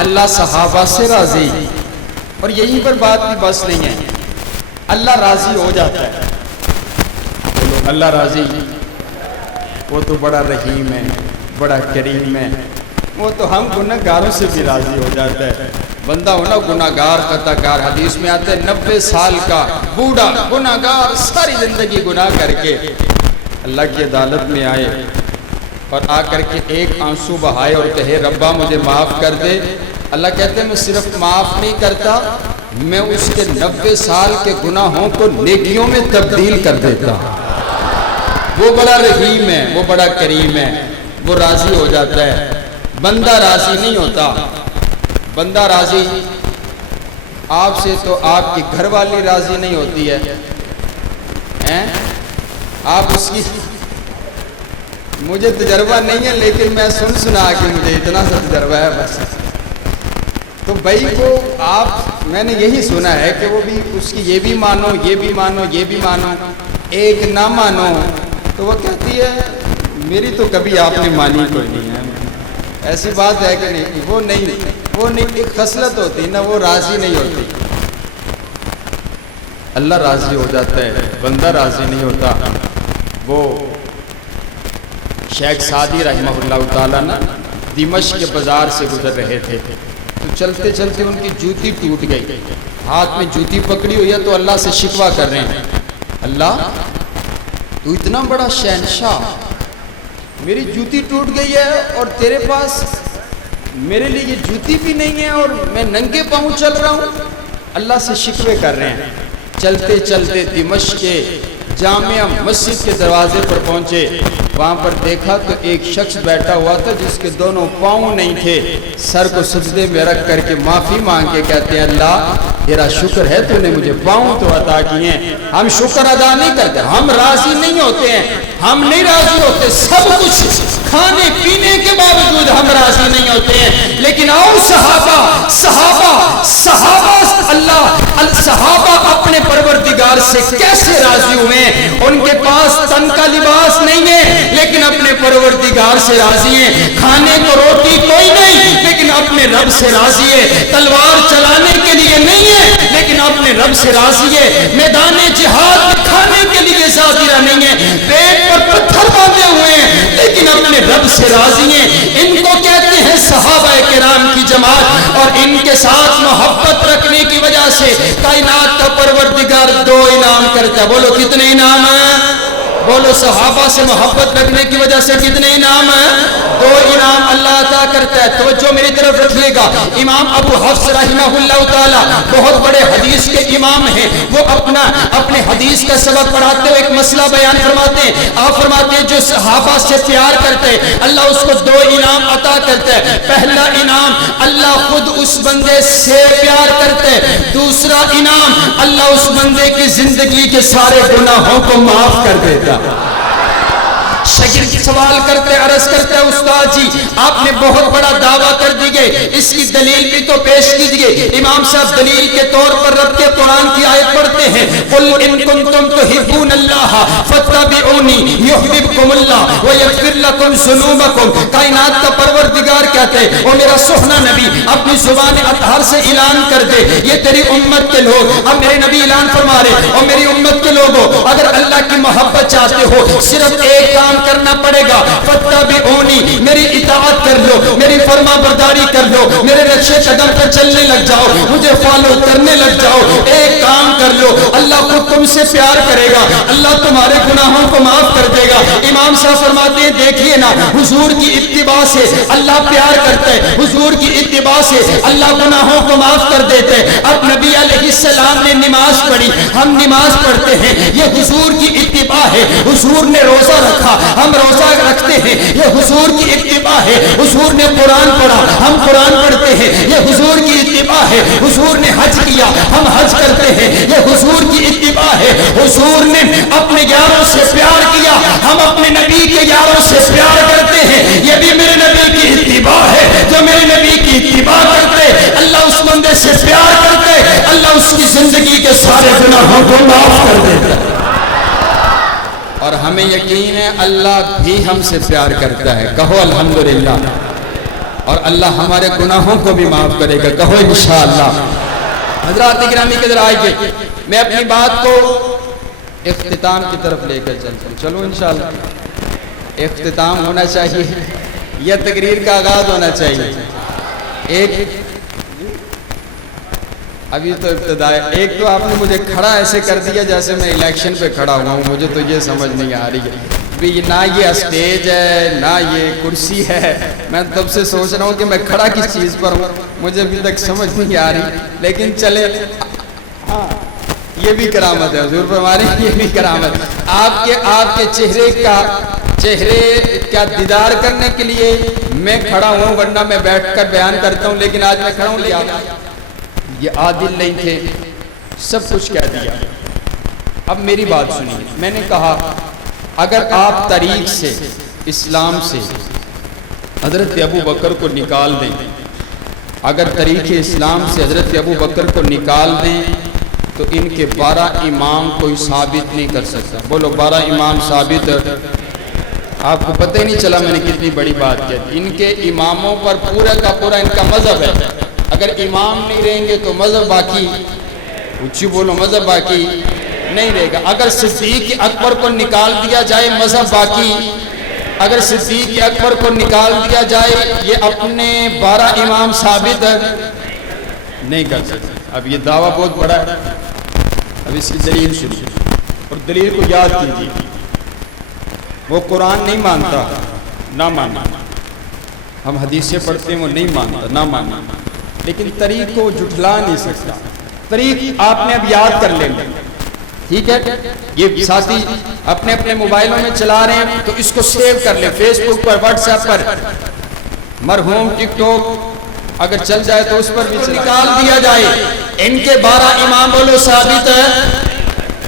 اللہ صحابہ سے راضی, اور یہیں پر بات بھی بس نہیں ہے, اللہ راضی ہو جاتا ہے. اللہ راضی, وہ تو بڑا رحیم ہے, بڑا کریم ہے, وہ تو ہم گناہ گاروں سے بھی راضی ہو جاتا ہے. بندہ ہونا گناہ گار خطا کار, حدیث میں آتا ہے 90 سال کا بوڑھا گناہ گار ساری زندگی گناہ کر کے اللہ کی عدالت میں آئے اور آ کر کے ایک آنسو بہائے اور کہے ربا مجھے معاف کر دے. اللہ کہتے ہیں میں صرف معاف نہیں کرتا, میں اس کے 90 سال کے گناہوں کو نیکیوں میں تبدیل کر دیتا. وہ بڑا رحیم ہے, وہ بڑا کریم ہے, وہ راضی ہو جاتا ہے. بندہ راضی نہیں ہوتا. بندہ راضی آپ سے تو آپ کی گھر والی راضی نہیں ہوتی ہے, آپ اس کی, مجھے تجربہ نہیں ہے لیکن میں سنا کہ مجھے اتنا سا تجربہ ہے بس. تو بھائی کو آپ, میں نے یہی سنا ہے کہ وہ بھی اس کی یہ بھی مانو یہ بھی مانو یہ بھی مانو, ایک نہ مانو تو وہ کہتی ہے میری تو کبھی آپ نے مانی کوئی نہیں ہے. ایسی بات ہے کہ نہیں, وہ نہیں ایک خصلت ہوتی نا, وہ راضی نہیں ہوتی. اللہ راضی ہو جاتا ہے, بندہ راضی نہیں ہوتا. وہ شیخ سعدی رحمہ اللہ تعالیٰ نا دمشق کے بازار سے گزر رہے تھے, تو چلتے چلتے ان کی جوتی ٹوٹ گئی, ہاتھ میں جوتی پکڑی ہوئی ہے تو اللہ سے شکوہ کر رہے ہیں اللہ تو اتنا بڑا شہنشاہ, میری جوتی ٹوٹ گئی ہے اور تیرے پاس میرے لیے یہ جوتی بھی نہیں ہے اور میں ننگے پاؤں چل رہا ہوں. اللہ سے شکوے کر رہے ہیں. چلتے چلتے دمشق کے جامع مسجد کے دروازے پر پہنچے, وہاں پر دیکھا تو ایک شخص بیٹھا ہوا تھا جس کے دونوں پاؤں نہیں تھے. سر کو سجدے میں رکھ کر کے معافی مانگ کے کہتے ہیں اللہ تیرا شکر ہے تو نے مجھے پاؤں تو عطا کیے ہیں. ہم شکر ادا نہیں کرتے, ہم راضی نہیں ہوتے ہیں, ہم نہیں راضی ہوتے, سب کچھ کھانے پینے کے باوجود ہم راضی نہیں ہوتے ہیں. لیکن آؤ صحابہ صحابہ صحابہ اللہ صحابہ اپنے پروردگار سے کیسے راضی ہوئے ہیں. ان کے پاس تن کا لباس نہیں ہے لیکن اپنے پروردگار سے راضی ہیں. کھانے کو روٹی کوئی نہیں لیکن اپنے رب سے راضی ہے. تلوار چلانے کے لیے نہیں ہے لیکن اپنے رب سے راضی ہے. میدان جہاد کھانے کے لیے ذاتیرہ نہیں ہے, پیٹ پر پتھر باندھے ہوئے ہیں لیکن اپنے رب سے سے کائنات کا پروردگار 2 انعام کرتا ہے. بولو کتنے انعام ہیں؟ بولو صحابہ سے محبت رکھنے کی وجہ سے کتنے انعام ہیں؟ 2 انعام اللہ عطا کرتا ہے. توجہ میری طرف رکھیے گا. امام ابو حفص رحمہ اللہ تعالی بہت بڑے حدیث کے امام ہیں. وہ اپنے حدیث کا سبق پڑھاتے ہوئے ایک مسئلہ بیان فرماتے ہیں. آپ فرماتے ہیں جو صحابہ سے پیار کرتے ہیں اللہ اس کو 2 انعام عطا کرتا ہے. پہلا انعام اللہ خود اس بندے سے پیار کرتے ہیں. دوسرا انعام اللہ اس بندے کی زندگی کے سارے گناہوں کو معاف کر دیتا. شاگرد سوال کرتے عرض کرتے استاد جی آپ نے بہت بڑا دعویٰ کر دیے, اس کی دلیل بھی تو پیش کیجئے. امام صاحب دلیل کے طور پر رب کے قرآن کی آیت پڑھتے ہیں قل ان کنتم تحبون اللہ فاتبعونی یحببکم اللہ ویغفر لکم ذنوبکم. کائنات کا پروردگار کہتے ہیں او میرا سخنا نبی اپنی زبان اطہر سے اعلان کر دے یہ تیری امت کے لوگ. اب میرے نبی اعلان فرما رہے او میری امت کے لوگوں اگر اللہ کی محبت چاہتے ہو صرف ایک کام کرنا پڑے گا فاتبعونی میری اطاعت کر لو, میری فرما برداری کر لو, میرے رشے قدم پر چلنے لگ جاؤ, مجھے فالو کرنے لگ جاؤ. ایک کام کر لو اللہ خود تم سے پیار کرے گا, اللہ تمہارے گناہوں کو معاف کر دے گا. امام صاحب فرماتے ہیں دیکھیے نا حضور کی اتباع سے اللہ پیار کرتا ہے, حضور کی اتباع سے اللہ گناہوں کو معاف کر دیتے ہیں. اب نبی علیہ السلام نے نماز پڑھی, ہم نماز پڑھتے ہیں, یہ حضور کی اتباع ہے. حضور نے روزہ رکھا ہم روزہ رکھتے ہیں, یہ حضور کی اتباع ہے. حضور نے قرآن پڑھا ہم قرآن پڑھتے ہیں, یہ حضور کی اتباع ہے. حضور نے حج کیا ہم حج کرتے ہیں, یہ حضور کی اتباع ہے. حضور نے اپنے یاروں سے پیار کیا ہم اپنے نبی کے یاروں سے پیار کرتے ہیں, یہ بھی میرے نبی کی اتباع ہے. جو میرے نبی کی اتباع کرتے اللہ اس بندے سے پیار کرتے اللہ اس کی زندگی کے سارے گناہوں کو معاف کر دیتا. اور ہمیں یقین ہے اللہ بھی ہم سے پیار کرتا ہے. کہو الحمدللہ. اور اللہ ہمارے گناہوں کو بھی معاف کرے گا. کہو انشاءاللہ. حضرات گرامی کے ذرا آئیے میں اپنی بات کو اختتام کی طرف لے کر چلتا ہوں. چلو انشاءاللہ اختتام ہونا چاہیے یا تقریر کا آغاز ہونا چاہیے؟ ایک ابھی تو ابتدا ہے. ایک تو آپ نے مجھے کھڑا ایسے کر دیا جیسے میں الیکشن پہ کھڑا ہوا ہوں. مجھے تو یہ سمجھ نہیں آ رہی ہے بھی نہ یہ اسٹیج ہے نہ یہ کرسی ہے. میں تب سے سوچ رہا ہوں کہ میں کھڑا کس چیز پر ہوں, مجھے ابھی تک سمجھ نہیں آ رہی. لیکن چلے ہاں یہ بھی کرامت ہے حضور پر ہمارے, یہ بھی کرامت. آپ کے چہرے کا دیدار کرنے کے لیے میں کھڑا ہوں, ورنہ میں بیٹھ کر بیان کرتا ہوں. لیکن آج میں کھڑا ہوں. یہ عادل نہیں تھے, سب کچھ کہہ دیا. اب میری بات سنیے. میں نے کہا اگر آپ طریق سے اسلام سے حضرت ابو بکر کو نکال دیں, اگر طریق اسلام سے حضرت ابو بکر کو نکال دیں تو ان کے 12 امام کوئی ثابت نہیں کر سکتا. بولو 12 امام ثابت. آپ کو پتہ ہی نہیں چلا میں نے کتنی بڑی بات کہی. ان کے اماموں پر پورا کا پورا ان کا مذہب ہے. اگر امام نہیں رہیں گے تو مذہب باقی, اچھی بولو, مذہب باقی نہیں رہے گا. اگر صدیق اکبر کو نکال دیا جائے مذہب باقی, اگر صدیق اکبر کو نکال دیا جائے یہ اپنے 12 امام ثابت نہیں کر سکتے. اب یہ دعویٰ بہت بڑا ہے. اب اس کی دلیل سنیے اور دلیل کو یاد کیجیے. وہ قرآن نہیں مانتا, نہ ماننا. ہم حدیثیں پڑھتے ہیں وہ نہیں مانتا, نہ ماننا. لیکن طریق کو جھٹلا نہیں سکتا. طریق آپ نے اب یاد کر لیں گے, ٹھیک ہے؟ یہ ساتھی اپنے اپنے موبائلوں میں چلا رہے ہیں تو اس کو سیو کر لیں, فیس بک پر, واٹس ایپ پر, مرحوم ٹک ٹاک اگر چل جائے تو اس پر بھی نکال دیا جائے. ان کے 12 امام بولو ثابت ہے,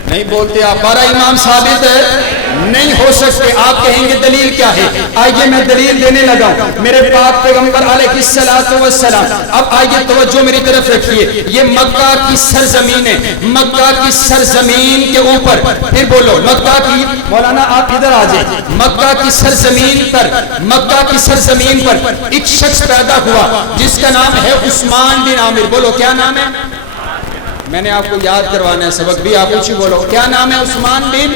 نہیں بولتے آپ. 12 امام ثابت ہے نہیں ہو سکتے. آپ کہیں گے دلیل کیا ہے؟ آئیے میں دلیل دینے لگا ہوں. میرے پاک پیغمبر علیہ السلام. اب آئیے توجہ میری طرف رکھیے. یہ مکہ کی سرزمین ہے, مکہ کی سرزمین کے اوپر, پھر بولو مکہ کی, مولانا آپ ادھر آ جائیں. مکہ کی سرزمین پر, مکہ کی سرزمین پر ایک شخص پیدا ہوا جس کا نام ہے عثمان بن عامر. بولو کیا نام ہے؟ میں نے آپ کو یاد کروانا ہے سبق بھی. آپ اچھی بولو کیا نام ہے؟ عثمان بن,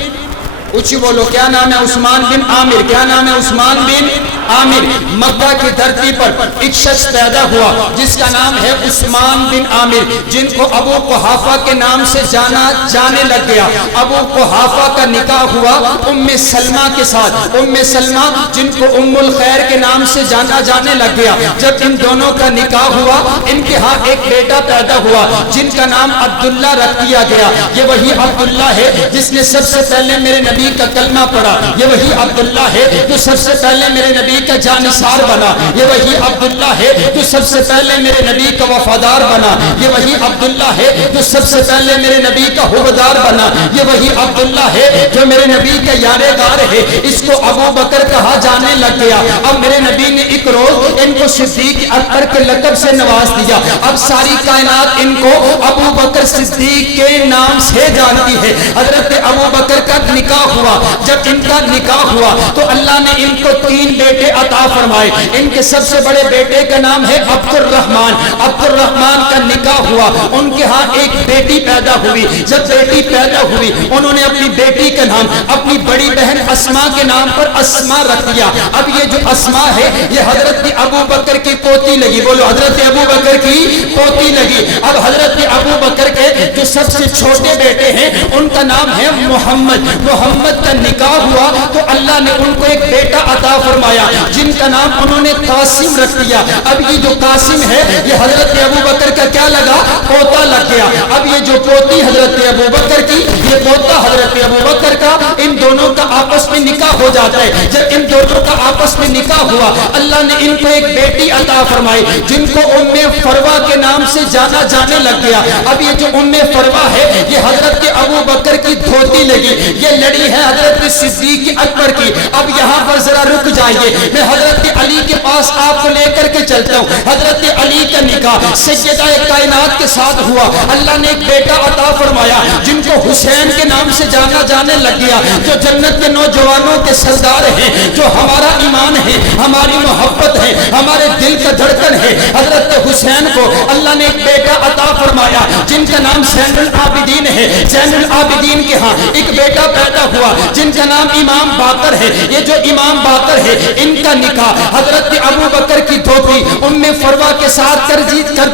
اچھی بولو کیا نام ہے؟ عثمان بن عامر. کیا نام ہے؟ عثمان بن عامر، مکہ کی دھرتی پر ایک شخص پیدا ہوا جس کا نام ہے عثمان بن عامر، جن کو ابو قحافہ کے نام سے جانے لگ گیا۔ ابو قحافہ کا نکاح ہوا ام سلمہ کے ساتھ، ام سلمہ جن کو ام الخیر کے نام سے جانے لگ گیا۔ جب ان دونوں کا نکاح ہوا، ان کے ہاں ایک بیٹا پیدا ہوا جن کا نام عبداللہ رکھ دیا گیا۔ یہ وہی عبداللہ ہے جس نے سب سے پہلے میرے نبی کا کلمہ پڑھا، یہ وہی عبداللہ ہے جو سب سے پہلے میرے نبی کا جانثار بنا، یہ وہی عبداللہ ہے جو سب سے پہلے میرے نبی کا وفادار بنا، یہ وہی عبداللہ ہے جو سب سے پہلے میرے نبی کا حوبدار بنا، یہ وہی عبداللہ ہے جو میرے نبی کا یارے گار ہے۔ اس کو ابو بکر کہا جانے لگ گیا۔ اب میرے نبی نے ایک روز ان کو صدیق اکبر کے لقب سے نواز دیا۔ اب ساری کائنات ان کو ابو بکر صدیق کے نام سے جانتی ہے۔ حضرت ابو بکر کا نکاح ہوا، جب ان کا نکاح ہوا تو اللہ نے ان کو 3 بیٹے عطا فرمائے۔ ان کے سب سے بڑے بیٹے کا نام ہے عبد الرحمن۔ عبد الرحمن کا نکاح ہوا، ان کے ہاں ایک بیٹی پیدا ہوئی۔ جب بیٹی پیدا ہوئی انہوں نے اپنی بیٹی کا نام اپنی بڑی بہن اسما کے نام پر اسما رکھ دیا۔ اب یہ جو اسما ہے یہ حضرت ابو بکر کی پوتی لگی، بولو حضرت ابو بکر کی پوتی لگی۔ اب حضرت ابو بکر کے جو سب سے چھوٹے بیٹے ہیں ان کا نام ہے محمد۔ محمد کا نکاح ہوا تو اللہ نے ان کو ایک بیٹا عطا فرمایا جن کا نام انہوں نے قاسم رکھ دیا۔ اب یہ جو قاسم ہے یہ حضرت ابو بکر کا کیا لگا؟ پوتا لگ گیا۔ اب یہ جو پوتی حضرت ابو بکر کی، یہ پوتا حضرت ابو بکر کا، ان دونوں کا آپس میں نکاح ہو جاتا ہے۔ جب ان دونوں کا آپس میں نکاح ہوا اللہ نے ان کو ایک بیٹی عطا فرمائی جن کو ام فروا کے نام سے جانے لگ گیا۔ اب یہ جو ام فروا ہے یہ حضرت ابو بکر کی دھوتی لگی، یہ لڑی ہے حضرت صدیق اکبر کی۔ اب یہاں پر ذرا رک جائیے، میں حضرت علی کے پاس آپ کو لے کر کے چلتا ہوں۔ حضرت علی کا نکاح سیدہ کائنات کے ساتھ ہوا، اللہ نے ایک بیٹا عطا فرمایا جن کو حسین کے نام سے جانے لگ گیا، جو جنت کے نوجوانوں کے سردار ہیں، جو ہمارا ایمان ہے، ہماری محبت ہے، ہمارے دل کا دھڑکن ہے۔ حضرت حسین کو اللہ نے ایک بیٹا عطا فرمایا جن کا نام زین العابدین ہے۔ زین العابدین کے ہاں ایک بیٹا پیدا ہوا جن کا نام امام باقر ہے۔ یہ جو امام باقر ہے ان کا نکاح حضرت ابو بکر کی دھوتی ام فروا کے ساتھ کر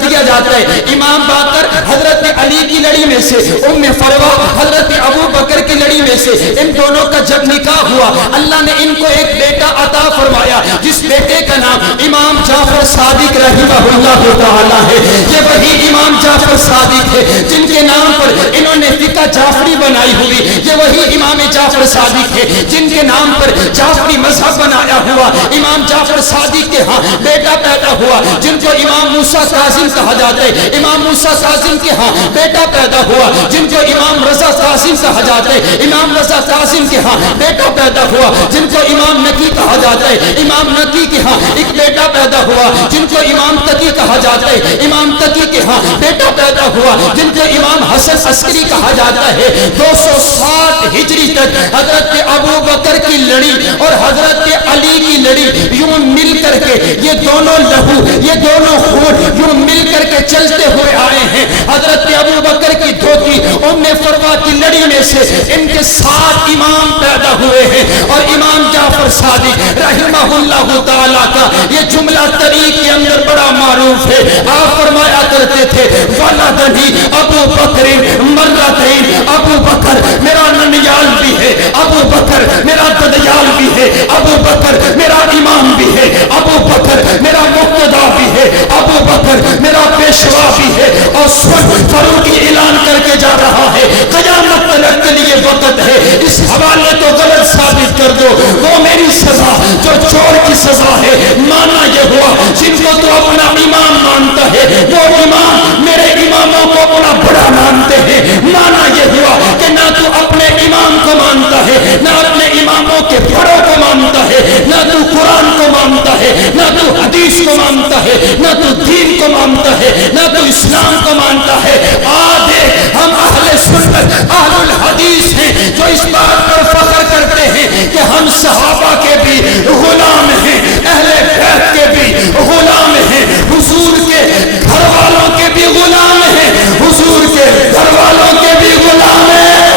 دیا جاتا ہے۔ امام باقر حضرت علی کی لڑی میں سے، ام فروا حضرت ابو بکر کی لڑی میں سے، ان دونوں کا جب نکاح ہوا اللہ نے ان کو ایک بیٹا عطا فرمایا جس بیٹے کا نام امام جعفر صادق رحمہ اللہ تعالی ہے۔ یہ وہی امام جعفر صادق ہے جن کے نام پر انہوں نے فقہ جعفری بنائی ہوئی، یہ وہی امام جعفر صادق ہے جن کے نام پر جعفری مذہب بنایا ہوا۔ امام جعفر صادق کے ہاں بیٹا پیدا ہوا جن کو امام موسیٰ کاظم کہا جاتا ہے۔ امام موسیٰ کاظم کے ہاں بیٹا پیدا ہوا جن کو امام رضا کاظم کہا جاتا ہے۔ امام رضا کاظم کے ہاں بیٹا پیدا ہوا جن کو امام نقی کہا جاتا ہے۔ امام نقی کے ہاں ایک بیٹا پیدا ہوا جن کو امام تقی کہا جاتا ہے۔ امام تقی کے ہاں بیٹا پیدا ہوا جن کو امام حسن عسکری کہا جاتا ہے۔ 260 ہجری تک حضرت ابو بکر کی لڑی اور حضرت علی کی لڑی یوں مل کر کے یہ دونوں لہو، یہ دونوں خون یوں مل کر کے چلتے ہوئے آئے ہیں۔ حضرت ابو بکر کی دھوتی ام فروا کی لڑی میں سے ان کے 7 امام پیدا ہوئے ہیں، اور امام جعفر صادق رحمہ اللہ تعالیٰ کا یہ جملہ طریق کے اندر بڑا معروف ہے۔ آپ فرمایا کرتے تھے ولدنی ابو بکر مرتین، ابو بکر میرا ننیال بھی ہے، ابو بکر میرا ددیال بھی ہے، ابو بکر میرا امام بھی ہے، ابو بکر میرا مقتدا بھی ہے، ابو بکر میرا پیشوا بھی ہے۔ اور سن فاروقی اعلان کر کے جا رہا ہے قیامت تک کے لیے وقت ہے، اس حوالے کو غلط ثابت کر دو، وہ میری سزا جو چور کی سزا ہے۔ مانا یہ ہوا جن کو تو اپنا امام مانتا ہے وہ امام میرے اماموں کو اپنا بڑا مانتے ہیں۔ مانا یہ ہوا کہ نہ تو اپنے امام کو مانتا ہے، نہ اپنے اماموں کے بڑوں کو مانتا ہے، نہ تو قرآن کو مانتا ہے، نہ تو حدیث کو مانتا ہے، نہ تو دین کو مانتا ہے، نہ تو اسلام کو مانتا ہے۔ آدھے ہم اہل سنت اہل الحدیث ہیں جو اس بات پر فخر کرتے ہیں کہ ہم صحابہ کے بھی غلام ہیں، اہل بیت کے بھی غلام ہیں، حضور کے گھر والوں کے بھی غلام ہیں، حضور کے گھر والوں کے بھی غلام ہیں۔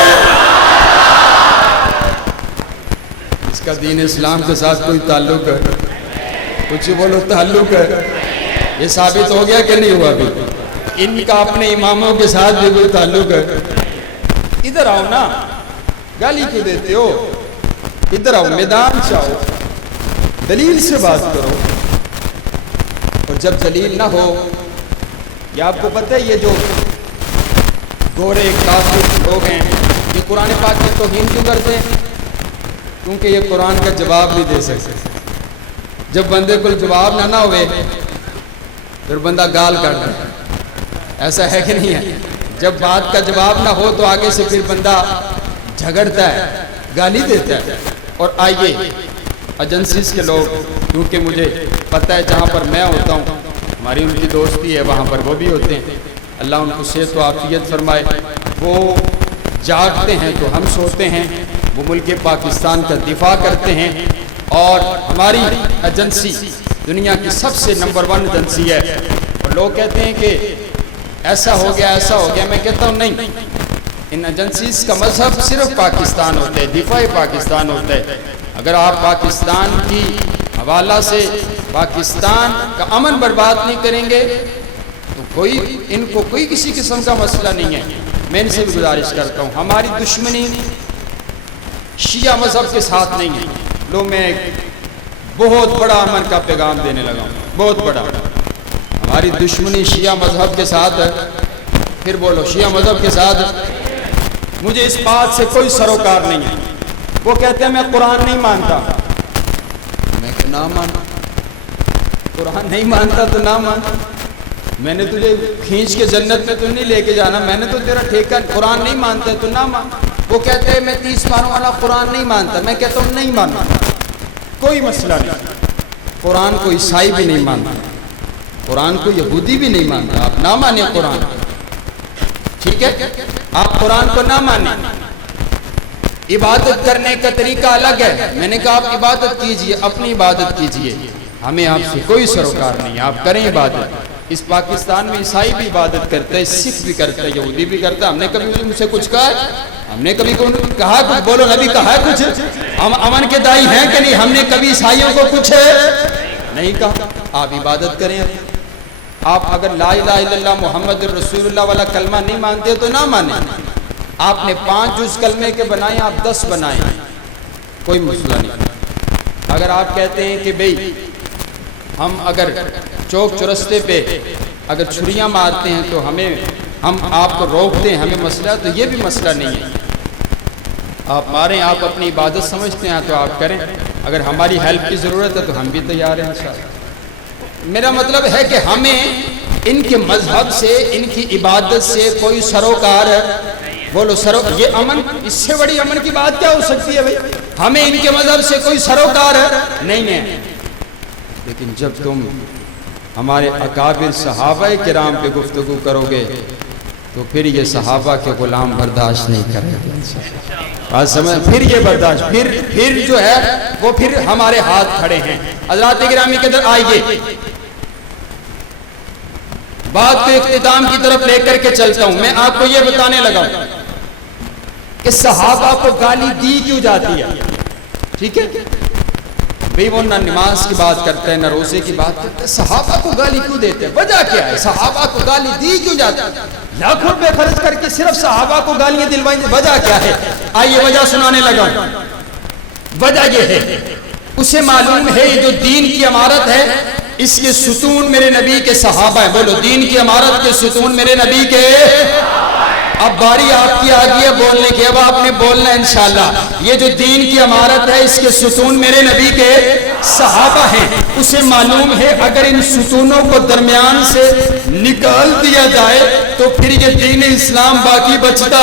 اس کا دین اسلام کے ساتھ کوئی تعلق ہے؟ کچھ بولو تعلق ہے، یہ ثابت ہو گیا کہ نہیں ہوا ابھی؟ ان کا اپنے اماموں کے ساتھ بھی کوئی تعلق ہے؟ ادھر آؤ نا، گالی کیوں دیتے ہو؟ ادھر آؤ، میدان چاہو، دلیل سے بات کرو. اور جب دلیل نہ ہو، یہ آپ کو پتہ ہے یہ جو گورے کافر لوگ ہیں یہ قرآن پاک کی توہین کیوں کرتے ہیں؟ کیونکہ یہ قرآن کا جواب نہیں دے سکتے. جب بندے کو جواب نہ ہوئے پھر بندہ گال کاٹتا ہے. ایسا ہے کہ نہیں ہے؟ جب بات کا جواب نہ ہو تو آگے سے پھر بندہ جھگڑتا ہے، گالی دیتا ہے. اور آئیے ایجنسیز کے لوگ، کیونکہ مجھے پتہ ہے جہاں پر میں ہوتا ہوں ہماری ان کی دوستی ہے، وہاں پر وہ بھی ہوتے ہیں. اللہ ان کو صحت و عافیت فرمائے. وہ جاگتے ہیں تو ہم سوتے ہیں، وہ ملک پاکستان کا دفاع کرتے ہیں. اور ہماری ایجنسی دنیا کی سب سے نمبر 1 ایجنسی ہے. اور لوگ کہتے ہیں کہ ایسا ہو گیا ایسا ہو گیا. میں کہتا ہوں نہیں، ان ایجنسیز کا مذہب صرف پاکستان ہوتا ہے، دفاع پاکستان ہوتا ہے. اگر آپ پاکستان کی حوالہ سے پاکستان کا امن برباد نہیں کریں گے تو ان کو کوئی کسی قسم کا مسئلہ نہیں ہے. میں ان سے بھی گزارش کرتا ہوں، ہماری دشمنی شیعہ مذہب کے ساتھ نہیں ہے. لو میں ایک بہت بڑا امن کا پیغام دینے لگا ہوں، بہت بڑا. ہماری دشمنی شیعہ مذہب کے ساتھ ہے. پھر بولو، شیعہ مذہب کے ساتھ. مجھے اس بات سے کوئی سروکار نہیں ہے. وہ کہتے ہیں میں قرآن نہیں مانتا. میں کہ نہ مان، قرآن نہیں مانتا تو نہ مان. میں نے تجھے کھینچ کے جنت میں تو نہیں لے کے جانا، میں نے تو تیرا ٹھیکہ. قرآن نہیں مانتا تو نہ مان. وہ کہتے ہیں میں 30 پاروں والا قرآن نہیں مانتا. میں کہتا ہوں نہیں ماننا، کوئی مسئلہ نہیں. قرآن کو عیسائی بھی نہیں مانتا، قرآن کو یہودی بھی نہیں مانتا. آپ نہ مانیں قرآن، ٹھیک ہے؟ آپ قرآن کو نہ مانیں. عبادت کرنے کا طریقہ الگ ہے. میں نے کہا آپ عبادت کیجئے، اپنی عبادت کیجئے، ہمیں آپ سے کوئی سروکار نہیں. آپ کریں عبادت. اس پاکستان میں عیسائی بھی عبادت کرتے ہیں، سکھ بھی کرتے ہیں، یہودی بھی کرتا ہے. ہم نے کبھی مجھ سے کچھ کہا ہے؟ ہم نے کبھی کہا کچھ؟ بولو نبی کہا ہے کچھ؟ ہم امن کے دائی ہیں کہ نہیں؟ ہم نے کبھی عیسائیوں کو کچھ نہیں کہا. آپ عبادت کریں. آپ اگر لا الہ الا اللہ محمد رسول اللہ والا کلمہ نہیں مانتے تو نہ مانیں. آپ نے 5 جز کلمے کے بنائے، آپ 10 بنائیں، کوئی مسئلہ نہیں. اگر آپ کہتے ہیں کہ بھئی ہم اگر چوک چرستے پہ اگر چھریاں مارتے ہیں تو ہم آپ کو روکتے ہیں، ہمیں مسئلہ، تو یہ بھی مسئلہ نہیں ہے. آپ ماریں، آپ اپنی عبادت سمجھتے ہیں تو آپ کریں. اگر ہماری ہیلپ کی ضرورت ہے تو ہم بھی تیار ہیں انشاءاللہ. میرا مطلب ہے کہ ہمیں ان کے مذہب سے، ان کی عبادت سے کوئی سروکار ہے. بولو یہ امن، اس سے بڑی امن کی بات کیا ہو سکتی ہے بھائی؟ ہمیں ان کے مذہب سے کوئی سروکار ہے نہیں ہے. لیکن جب تم ہمارے اکابر صحابہ کرام پہ گفتگو کرو گے تو پھر یہ صحابہ کے غلام برداشت نہیں کریں گے. بات سمجھ؟ پھر یہ برداشت پھر جو ہے وہ پھر ہمارے ہاتھ کھڑے ہیں. حضرات گرامی کے در آئیے، بات کو اختتام کی طرف لے کر کے چلتا ہوں. میں آپ کو یہ بتانے لگا ہوں کہ صحابہ کو گالی دی کیوں جاتی ہے. ٹھیک ہے بھئی، وہ نہ نماز کی بات کرتے ہیں نہ روزے کی بات کرتے ہیں. صحابہ کو گالی کیوں دیتے ہیں؟ وجہ کیا ہے؟ صحابہ کو گالی دی کیوں جاتی ہے؟ لاکھوں روپے خرچ کر کے صرف صحابہ کو گالیاں دلوائیں، وجہ کیا ہے؟ آئیے وجہ سنانے لگا ہوں. وجہ یہ ہے، اسے معلوم ہے یہ جو دین کی عمارت ہے اس کے ستون میرے نبی کے صحابہ ہیں. بولو، دین کی عمارت کے ستون میرے نبی کے. اب باری آپ کی آ گئی ہے بولنے کی، اب آپ نے بولنا ہے انشاءاللہ. یہ جو دین کی عمارت ہے اس کے ستون میرے نبی کے صحابہ ہیں. اسے معلوم ہے اگر ان ستونوں کو درمیان سے نکال دیا جائے تو پھر یہ دین اسلام باقی بچتا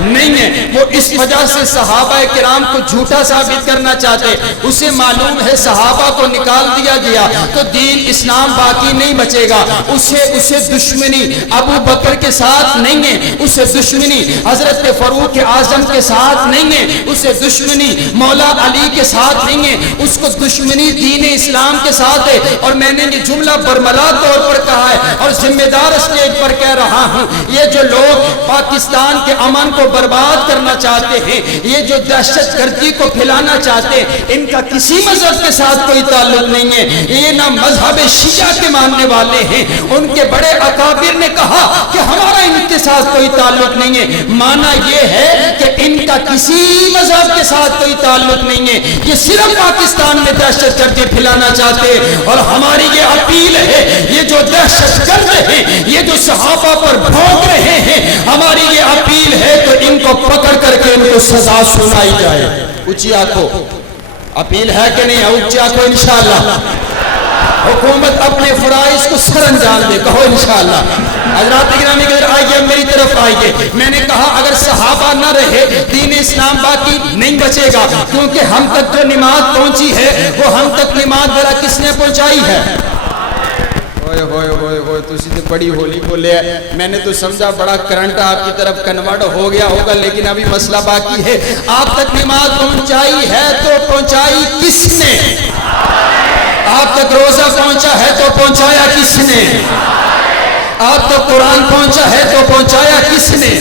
نہیں ہے. وہ اس وجہ سے صحابہ کرام کو جھوٹا ثابت کرنا چاہتے. اسے معلوم ہے صحابہ کو نکال دیا گیا تو دین اسلام باقی نہیں بچے گا. اسے دشمنی ابو بکر کے ساتھ نہیں ہے، اسے دشمنی حضرت فاروق اعظم کے ساتھ نہیں ہے، اسے دشمنی مولا علی کے ساتھ نہیں ہے، اس کو دشمنی دین اسلام کے ساتھ ہے اور میں نے یہ جملہ برملا طور پر کہا ہے اور ذمہ دار اسٹیج پر کہہ رہا ہوں، یہ جو لوگ پاکستان کے امن کو برباد کرنا چاہتے ہیں، یہ جو دہشت گردی کو پھیلانا چاہتے ہیں، ان کا کسی مذہب کے ساتھ کوئی تعلق نہیں ہے، یہ نہ مذہب شیعہ کے ماننے والے ہیں، ان کے بڑے اکابر نے کہا کہ ہمارا ان کے ساتھ کوئی تعلق نہیں ہے، مانا یہ ہے کہ ان کا کسی مذہب کے ساتھ کوئی تعلق نہیں ہے، یہ صرف پاکستان میں دہشت گردی پھیلانا چاہتے ہیں، اور ہماری یہ اپیل ہے، یہ جو دہشت گرد ہیں، یہ جو صحابہ پر بھونک رہے ہیں، ہماری یہ اپیل ہے تو ان کو پکڑ کر کے ان کو سزا سنائی جائے۔ اونچی آنکھوں، اپیل ہے کہ نہیں؟ اونچی آنکھوں انشاءاللہ۔ حکومت اپنے فرائض کو سر انجام دے، کہو انشاءاللہ۔ حضرات گرامی اگر آئیے میری طرف آئیے، میں نے کہا اگر صحابہ نہ رہے دین اسلام باقی نہیں بچے گا، کیونکہ ہم تک جو نماز پہنچی ہے وہ ہم تک نماز ذرا کس نے پہنچائی ہے؟ ہوئے ہوئے ہوئے ہوئے تسی تو بڑی ہولی بولے ہیں، میں نے تو سمجھا بڑا کرنٹ آپ کی طرف کنورٹ ہو گیا ہوگا، لیکن ابھی مسئلہ باقی ہے۔ آپ تک نماز پہنچائی ہے تو پہنچائی کس نے؟ آپ تک روزہ پہنچا ہے تو پہنچایا کس نے؟ آپ تک قرآن پہنچا ہے تو پہنچایا کس نے؟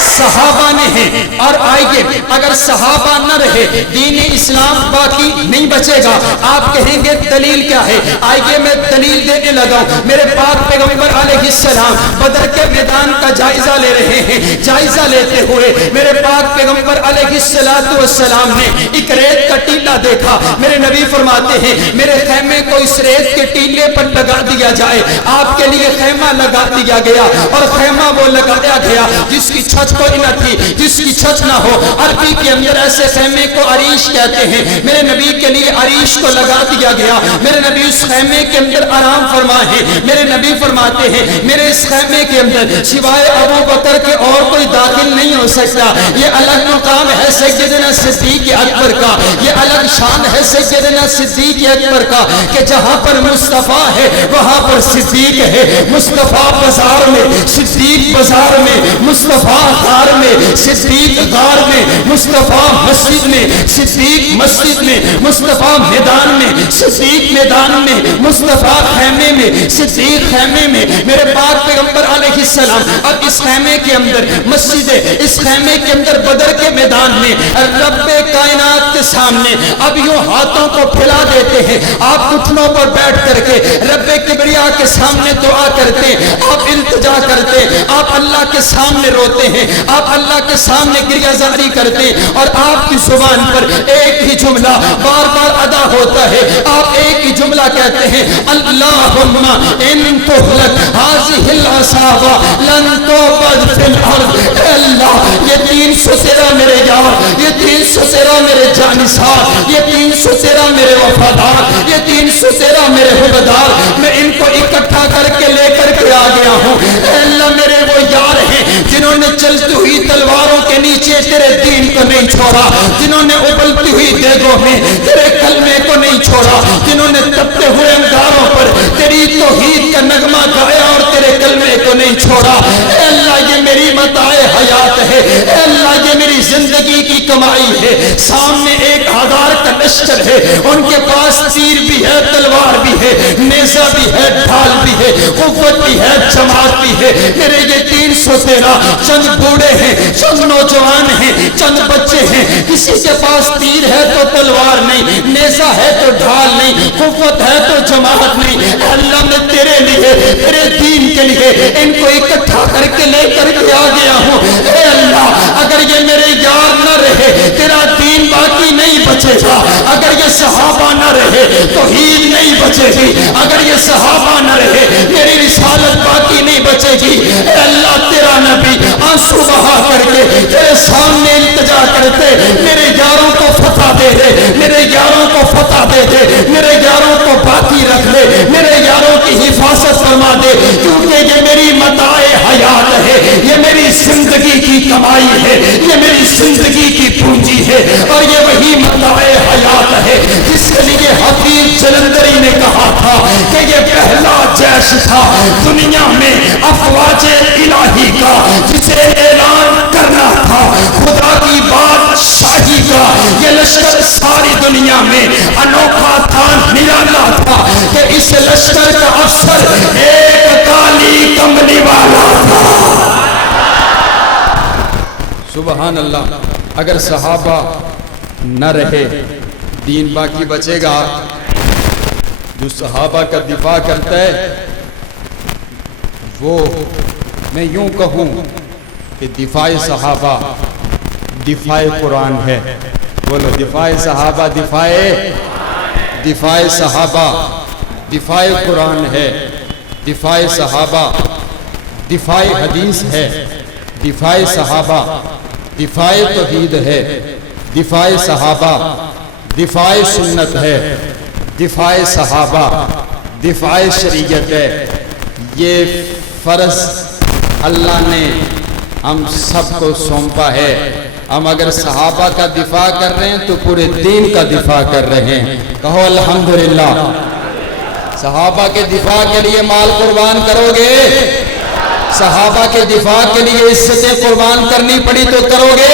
صحابہ نے ہیں۔ اور آئیے اگر صحابہ نہ رہے دین اسلام باقی نہیں بچے گا، آپ کہیں گے دلیل کیا ہے؟ آئیے میں دلیل دینے لگا ہوں۔ میرے پاک پیغمبر علیہ السلام بدر کے میدان کا جائزہ لے رہے ہیں، جائزہ لیتے ہوئے میرے پاک پیغمبر علیہ السلام نے ایک ریت کا ٹیلہ دیکھا، میرے نبی فرماتے ہیں میرے خیمے کو اس ریت کے ٹیلے پر لگا دیا جائے، آپ کے لیے خیمہ لگا دیا گیا، اور خیمہ وہ لگایا گیا جس کی چھت کوئی نہ تھی، جس کی چھت نہ ہو۔ عربی کے اندر ایسے خیمے کو عریش کہتے ہیں، میرے نبی کے لیے عریش کو لگا دیا گیا، میرے نبی اس خیمے کے اندر آرام فرمائے، میرے نبی فرماتے ہیں میرے اس خیمے کے اندر سوائے ابو بکر کے اور کوئی داخل نہیں ہو سکتا، یہ الگ مقام ہے سیدنا صدیق اکبر کا، یہ الگ شان ہے سیدنا صدیق اکبر کا کہ جہاں پر مصطفیٰ ہے وہاں پر صدیق ہے، مصطفیٰ بازار میں، صدیق بازار میں، مصطفیٰ غار میں، صدیق غار میں، مصطفیٰ مسجد میں، صدیق مسجد میں، مصطفیٰ میدان میں، صدیق میدان میں، مصطفیٰ خیمے میں، صدیق خیمے میں، میرے پاک پیغمبر علیہ السلام۔ اب اس خیمے کے اندر مسجد ہے، اس خیمے کے اندر بدر کے میدان میں رب کائنات کے سامنے اب یوں ہاتھوں کو پھیلا دیتے ہیں، آپ گھٹنوں پر بیٹھ کر کے رب کبریا کے سامنے دعا کرتے، آپ التجا کرتے، آپ اللہ کے سامنے روتے ہیں، آپ اللہ کے سامنے گریہ زاری کرتے ہیں، اور آپ کی زبان پر ایک ہی جملہ بار بار ادا ہوتا ہے، آپ ایک ہی جملہ کہتے ہیں اللہم ان تہلک ہذہ العصابہ لن تعبد فی الارض۔ اے اللہ یہ 313 میرے یار، یہ 313 میرے جانثار، یہ 313 میرے وفادار، یہ 313 میرے حبدار، میں ان کو اکٹھا کر کے لے کر کے آ گیا ہوں۔ اے اللہ میرے وہ یار ہیں جنہوں نے چلتی ہوئی تلواروں کے نیچے تیرے دین کو نہیں چھوڑا، جنہوں نے ابلتی ہوئی دیگوں میں تیرے کلمے کو نہیں چھوڑا، جنہوں نے تپتے ہوئے انگاروں پر تیری توحید کا نغمہ گایا اور تیرے کلمے کو نہیں چھوڑا۔ اے اللہ یہ میری متاع حیات ہے، اے اللہ یہ میری زندگی کی کمائی ہے، سامنے 1000 کا لشکر ہے، ان کے پاس تیر بھی ہے، تلوار بھی ہے، نیزہ بھی ہے، ڈھال بھی ہے، قوت بھی ہے، جماعت بھی ہے، میرے یہ 313 چند بوڑھے ہیں، چند نوجوان ہیں، چند بچے ہیں، کسی کے پاس تیر ہے تو تلوار نہیں، نیزہ ہے تو ڈھال نہیں، قوت ہے تو جماعت نہیں۔ اللہ میں تیرے لیے، تیرے دین کے لیے ان کو اکٹھا کر کے لے کر کے آ گیا ہوں۔ اے اللہ اگر یہ میرے یار نہ رہے تیرا دین باقی نہیں بچے گا، اگر یہ صحابہ نہ رہے توحید نہیں بچے گی، اگر یہ صحابہ نہ رہے میری رسالت باقی نہیں بچے گی۔ اے اللہ تیرا نبی آنسو بہا کر کے تیرے سامنے التجا کرتے میرے یاروں کو فتح دے دے، میرے یاروں کو فتح دے دے، میرے یاروں کو باقی رکھ لے، میرے یاروں کی حفاظت فرما دے، کیونکہ یہ میری متاع حیات ہے، یہ میری زندگی کی کمائی ہے، یہ میری زندگی کی پونجی ہے، اور یہ وہی متاع حیات ہے جس کے لیے حفیظ جلندری نے کہا تھا کہ یہ پہلا جیش تھا دنیا میں افواج الہی کا جسے اعلان کرنا تھا خدا کی بادشاہی کا، یہ لشکر ساری دنیا میں انوکھا تھا، نرالا تھا۔ لشکر کا افسر ایک کالی کملی والا تھا. سبحان اللہ. اگر صحابہ نہ رہے دین باقی بچے گا. جو صحابہ کا دفاع کرتا ہے وہ میں یوں کہوں کہ دفاع صحابہ دفاع قرآن ہے. بولو دفاع صحابہ دفاع صحابہ دفاع قرآن ہے. دفاع صحابہ دفاع حدیث ہے. دفاع صحابہ دفاع توحید ہے. دفاع صحابہ دفاع سنت ہے. دفاع صحابہ دفاع شریعت ہے. یہ فرض اللہ نے ہم سب کو سونپا ہے. ہم اگر صحابہ کا دفاع کر رہے ہیں تو پورے دین کا دفاع کر رہے ہیں. کہو الحمدللہ. صحابہ کے دفاع کے لیے مال قربان کرو گے؟ صحابہ کے دفاع کے لیے عزتیں قربان کرنی پڑی تو کرو گے؟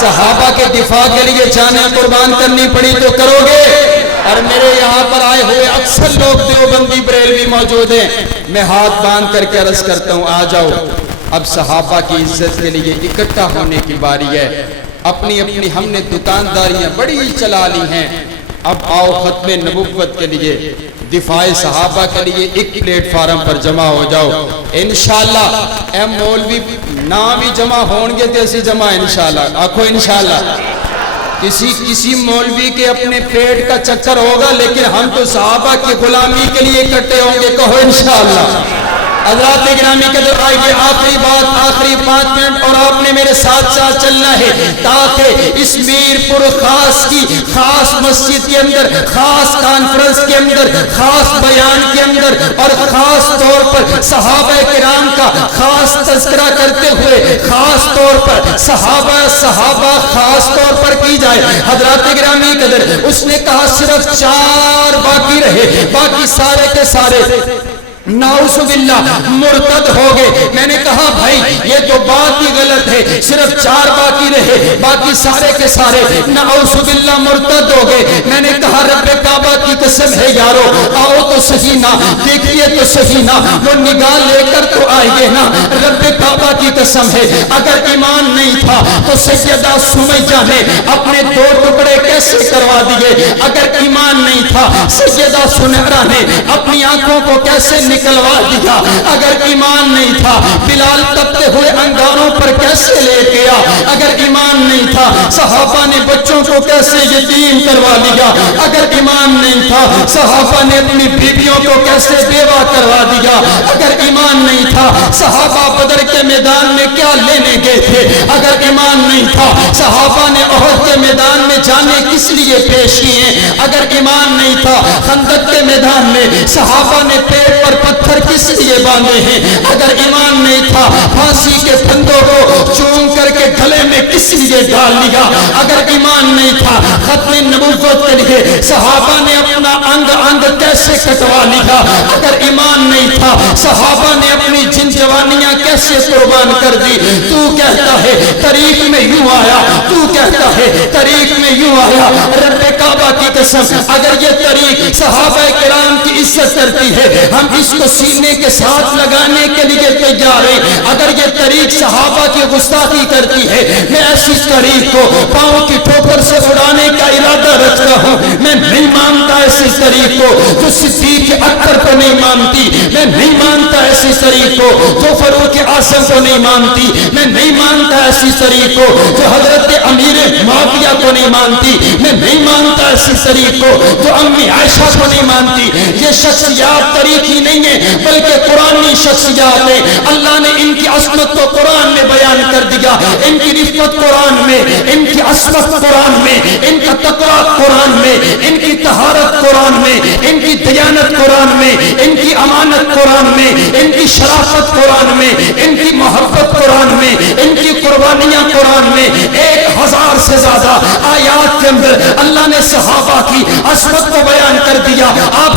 صحابہ کے دفاع کے لیے جانیں قربان کرنی پڑی تو کرو گے؟ اور میرے یہاں پر آئے ہوئے اکثر لوگ دیوبندی بریلوی موجود ہیں. میں ہاتھ باندھ کر کے عرض کرتا ہوں آ جاؤ. اب صحابہ کی عزت کے لیے اکٹھا ہونے کی باری ہے. اپنی اپنی ہم نے دکانداریاں بڑی چلا لی ہیں. اب آؤ ختم نبوت کے لیے دفاع صحابہ کے لیے ایک پلیٹ فارم پر جمع ہو جاؤ. انشاءاللہ اے مولوی نہ بھی جمع ہوں گے تو ایسی جمع انشاءاللہ. آنکھو انشاءاللہ. کسی مولوی کے اپنے پیٹ کا چکر ہوگا لیکن ہم تو صحابہ کی غلامی کے لیے اکٹھے ہوں گے. کہو انشاءاللہ. حضرات گرامی کے در آئیے آخری بات آخری 5 منٹ اور آپ نے میرے ساتھ ساتھ چلنا ہے تاکہ اس میر پور خاص کی خاص مسجد کے اندر خاص کانفرنس کے اندر خاص بیان کے اندر اور خاص طور پر صحابہ کرام کا خاص تذکرہ کرتے ہوئے خاص طور پر صحابہ خاص طور پر کی جائے. حضرات گرامی کے در اس نے کہا صرف 4 باقی رہے باقی سارے کے سارے نعوذ باللہ مرتد ہو گئے. میں نے کہا بھائی یہ تو بات ہی غلط ہے. صرف 4 باقی رہے باقی سارے کے سارے نعوذ باللہ مرتد ہو گئے. میں نے کہا رب کعبہ کی قسم ہے یارو آؤ تو صحیح نا دیکھیے تو صحیح نا وہ نگاہ لے کر تو آئیے نا. رب کعبہ کی قسم ہے اگر ایمان نہیں تھا تو سیدہ سمیہ نے اپنے 2 ٹکڑے کیسے کروا دیے؟ اگر ایمان نہیں تھا سیدہ سنہرہ نے اپنی آنکھوں کو کیسے نکلوا دیا؟ اگر ایمان نہیں تھا بلال تپتے ہوئے انگاروں پر کیسے لے گیا؟ اگر ایمان نہیں تھا صحابہ نے بچوں کو کیسے یتیم کروا لیا؟ اگر ایمان نہیں تھا صحابہ نے اپنی بیویوں کو کیسے بیوہ کروا دیا؟ اگر ایمان نہیں تھا صحابہ بدر کے میدان میں کیا لینے گئے تھے؟ اگر ایمان نہیں تھا صحابہ نے احد کے میدان میں جانے کس لیے پیش کیے؟ اگر ایمان نہیں تھا خندق کے میدان میں صحابہ نے پیٹ پر پتھر کس لیے باندھے ہیں؟ اگر ایمان نہیں تھا پھانسی کے پھندوں کو چوم کر کے گلے میں کس لیے ڈال لیا؟ اگر ایمان نہیں تھا ختم نبوت کے لیے صحابہ نے اپنا انگ کیسے کٹوا لیا؟ اگر ایمان نہیں تھا صحابہ نے اپنی جن جوانیاں کیسے قربان کر دی؟ تو کہتا ہے طریق میں یوں آیا تو کہتا ہے طریق میں یوں آیا. رب کعبہ کی قسم اگر یہ طریق صحابہ کرام کی عزت کرتی ہے ہم اس کو سینے کے ساتھ لگانے کے لیے تیار ہیں. اگر یہ طریق صحابہ کی گستاخی کرتی ہے میں ایسی طریق کو پاؤں کی ٹھوکر سے اڑانے کا ارادہ رکھتا ہوں. میں نہیں مانتا ایسی طریق کو جو صدیق اکبر کو نہیں مانتی. میں نہیں مانتا ایسی طریق کو جو فاروق اعظم کو نہیں مانتی. میں نہیں مانتا ایسی طریق کو جو حضرت امیر معاویہ کو نہیں مانتی. میں نہیں مانتا ایسی طریق کو جو امی عائشہ کو نہیں مانتی. یہ شخصیات طریق ہی نہیں ہے بلکہ قرآنی شخصیات ہیں. اللہ نے ان کی عصمت کو قرآن میں بیان کر دیا. ان کی رفت قرآن میں ان کی عصمت قرآن میں ان کا تقویٰ قرآن میں ان کی طہارت قرآن میں ان کی دیانت قرآن میں ان کی امانت قرآن میں ان کی شرافت قرآن میں ان کی محبت قرآن میں ان کی قربانیاں قرآن میں 1000 سے زیادہ آیات کے اندر اللہ نے صحابہ کی عصمت کو بیان کر دیا. آپ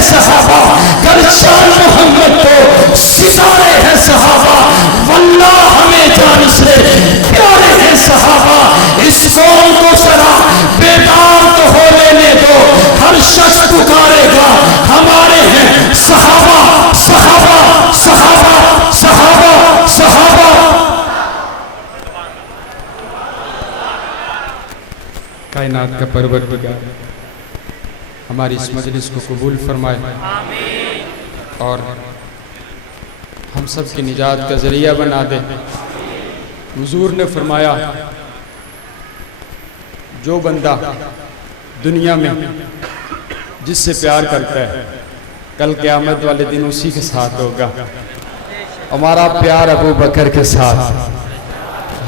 ہیں صحابہ، گر شان محمد کو ستارے ہیں صحابہ، واللہ ہمیں جان سے پیارے ہیں صحابہ۔ اس قوم کو ذرا بیدار تو ہو لینے دو، ہر شخص پکارے گا ہمارے ہیں صحابہ صحابہ صحابہ صحابہ صحابہ۔ کائنات کا پروردگار ہماری اس مجلس کو قبول فرمائے اور ہم سب کی نجات کا ذریعہ بنا دے۔ حضور نے فرمایا جو بندہ دنیا میں جس سے پیار کرتا ہے کل قیامت والے دن اسی کے ساتھ ہوگا۔ ہمارا پیار ابو بکر کے ساتھ،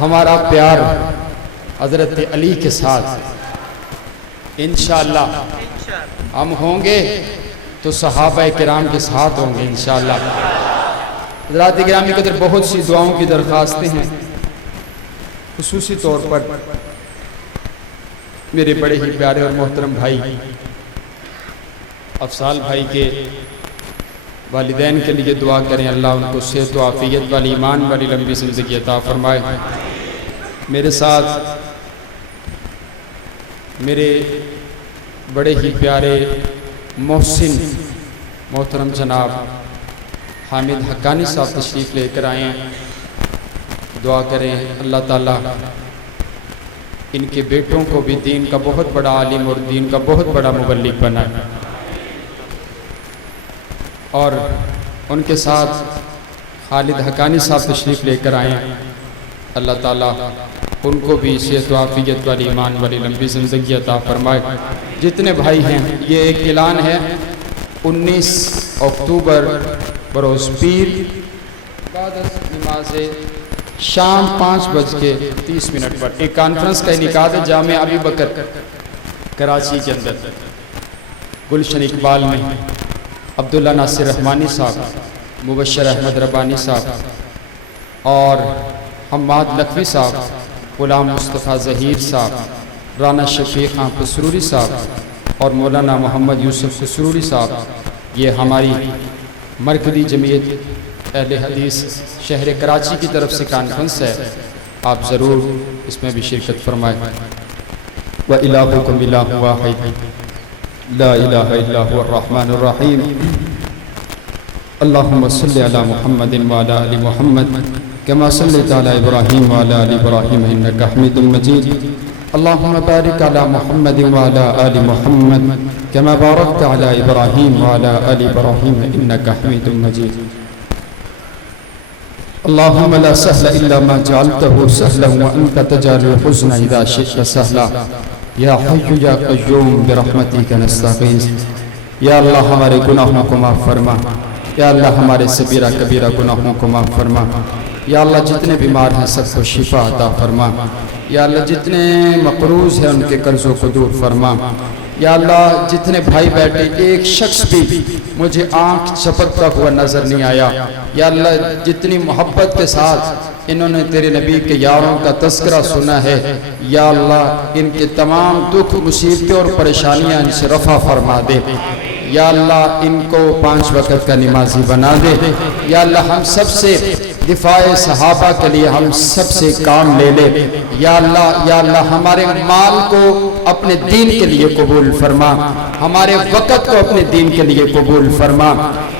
ہمارا پیار حضرت علی کے ساتھ، انشاءاللہ ہم ہوں گے تو صحابہ کرام کے ساتھ ہوں گے انشاءاللہ۔ حضرات گرامی قدر، بہت سی دعاؤں کی درخواستیں ہیں، خصوصی طور پر میرے بڑے ہی پیارے اور محترم بھائی افضال بھائی کے والدین کے لیے دعا کریں، اللہ ان کو صحت و عافیت والی، ایمان والی لمبی زندگی عطا فرمائے۔ میرے ساتھ میرے بڑے ہی پیارے محسن محترم جناب حامد حقانی صاحب تشریف لے کر آئے ہیں، دعا کریں اللہ تعالیٰ ان کے بیٹوں کو بھی دین کا بہت بڑا عالم اور دین کا بہت بڑا مبلغ بنائے، اور ان کے ساتھ خالد حقانی صاحب تشریف لے کر آئے ہیں، اللہ تعالیٰ ان کو بھی صحت و عافیت والی، ایمان والی لمبی زندگی عطا فرمائے۔ جتنے بھائی ہیں، یہ ایک اعلان ہے، 19 اکتوبر بروز پیر بعد از نماز شام 5:30 پر ایک کانفرنس کا انعقاد ہے جامع ابی بکر کراچی کے اندر، گلشن اقبال میں عبداللہ ناصر رحمانی صاحب، مبشر احمد ربانی صاحب اور حماد لکھوی صاحب، غلام مصطفیٰ ظہیر صاحب، رانا شفیق خان قصروری صاحب اور مولانا محمد یوسف قصروری صاحب، یہ ہماری مرکزی جمعیت اہل حدیث شہر کراچی کی طرف سے کانفرنس ہے، آپ ضرور اس میں بھی شرکت فرمائیں۔ وَإِلَٰهُكُمْ إِلَٰهٌ وَاحِدٌ لَا إِلَٰهَ إِلَّا هُوَ الرَّحْمَٰنُ الرَّحِيمُ اللهم صل على محمد وعلى آل محمد كما صليت على إبراهيم وعلى آل إبراهيم إنك حميد مجيد اللهم بارك على محمد وعلى آل محمد كما باركت على إبراهيم وعلى آل إبراهيم إنك حميد مجيد اللهم لا سهل إلا ما جعلته سهلا وأنت تجعل الحزن إذا شئت سهلا یا حی یا قیوم برحمتک نستغیث۔ یا اللہ ہمارے گناہوں کو معاف فرما، یا اللہ ہمارے صغیرہ کبیرہ گناہوں کو معاف فرما، یا اللہ جتنے بیمار ہیں سب کو شفا عطا فرما، یا اللہ جتنے مقروض ہیں ان کے قرضوں کو دور فرما، یا اللہ جتنے بھائی بیٹھے ایک شخص بھی مجھے آنکھ چپکتا ہوا نظر نہیں آیا، یا اللہ جتنی محبت کے ساتھ انہوں نے تیرے نبی کے یاروں کا تذکرہ سنا ہے، یا اللہ ان کے تمام دکھ مصیبتیں اور پریشانیاں ان سے رفع فرما دے، یا اللہ ان کو 5 وقت کا نمازی بنا دے، یا اللہ ہم سب سے دفاع صحابہ کے لیے ہم سب سے کام لے لے، یا اللہ ہمارے مال کو اپنے دین کے لیے قبول فرما، ہمارے وقت کو اپنے دین کے لیے قبول فرما،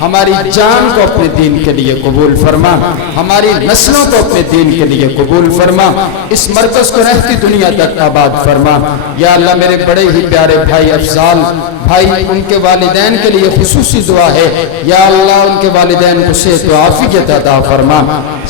ہماری جان کو اپنے دین کے لیے قبول فرما، ہماری نسلوں کو اپنے دین کے لیے قبول فرما، اس مرکز کو رہتی دنیا تک آباد فرما۔ یا اللہ میرے بڑے ہی پیارے بھائی افضال بھائی، ان کے والدین کے لیے خصوصی دعا ہے، یا اللہ ان کے والدین کو صحت و عافیت عطا فرما،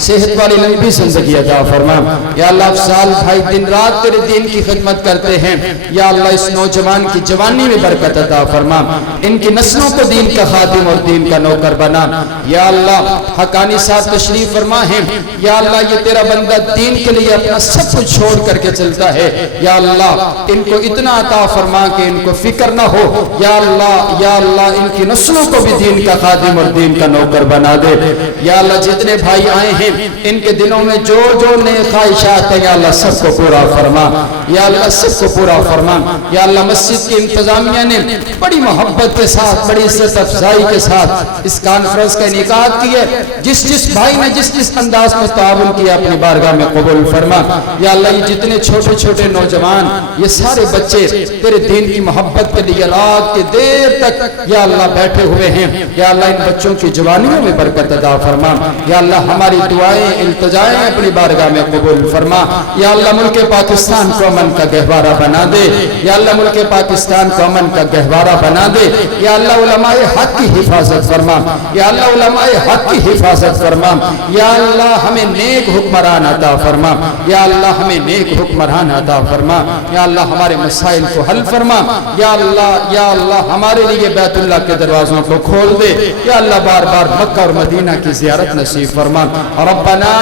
صحت والی لمبی زندگی عطا فرما۔ یا اللہ افضال بھائی دن رات تیرے دین کی خدمت کرتے ہیں، یا اللہ اس نوجوان کی جوانی میں برکت عطا فرما، ان کی نسلوں کو دین کا خادم اور دین کا نوکر بنا۔ یا اللہ حقانی صاحب تشریف فرما ہے، یا اللہ یہ تیرا بندہ دین کے لیے اپنا سب کچھ چھوڑ کر کے چلتا ہے، یا اللہ ان کو اتنا عطا فرما کہ ان کو فکر نہ ہو، یا اللہ اللہ ان کی نسلوں کو بھی دین کا خادم اور دین کا نوکر بنا دے یا اللہ جتنے بھائی آئے ہیں ان کے دلوں میں جو جو نیک خواہشات ہیں یا اللہ سب کو پورا فرما یا اللہ سب کو پورا فرما یا اللہ مسجد کی انتظامیہ نے بڑی محبت کے ساتھ بڑی عزت افزائی کے ساتھ اس کانفرنس کا انعقاد کیا جس جس بھائی نے جس جس انداز میں تعاون کیا اپنی بارگاہ میں قبول فرما یا اللہ یہ جتنے چھوٹے چھوٹے نوجوان یہ سارے بچے تیرے دین کی محبت کے لیے رات کے دیر تک یا اللہ بیٹھے ہوئے ہیں یا اللہ ان بچوں کی جوانیوں میں برکت عطا فرما یا اللہ ہماری دعائیں التجائیں اپنی بارگاہ میں قبول فرما یا اللہ ملک پاکستان کو امن کا گہوارہ بنا دے یا اللہ ملک پاکستان کو امن کا گہوارہ بنا دے یا اللہ علماء حق کی حفاظت فرما یا اللہ علماء حق کی حفاظت فرما یا اللہ ہمیں نیک حکمران عطا فرما یا اللہ ہمیں نیک حکمران عطا فرما یا اللہ ہمارے مسائل کو حل فرما یا اللہ ہمارے لیے بیت اللہ کے دروازوں کو کھول دے یا اللہ بار بار مکہ اور مدینہ کی زیارت نصیب فرما ربنا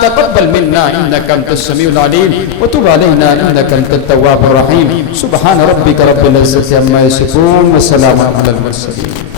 تقبل منا انك انت السميع العليم وتب علينا انك انت التواب الرحيم سبحان ربك رب العزة عما يصفون وسلام على المرسلين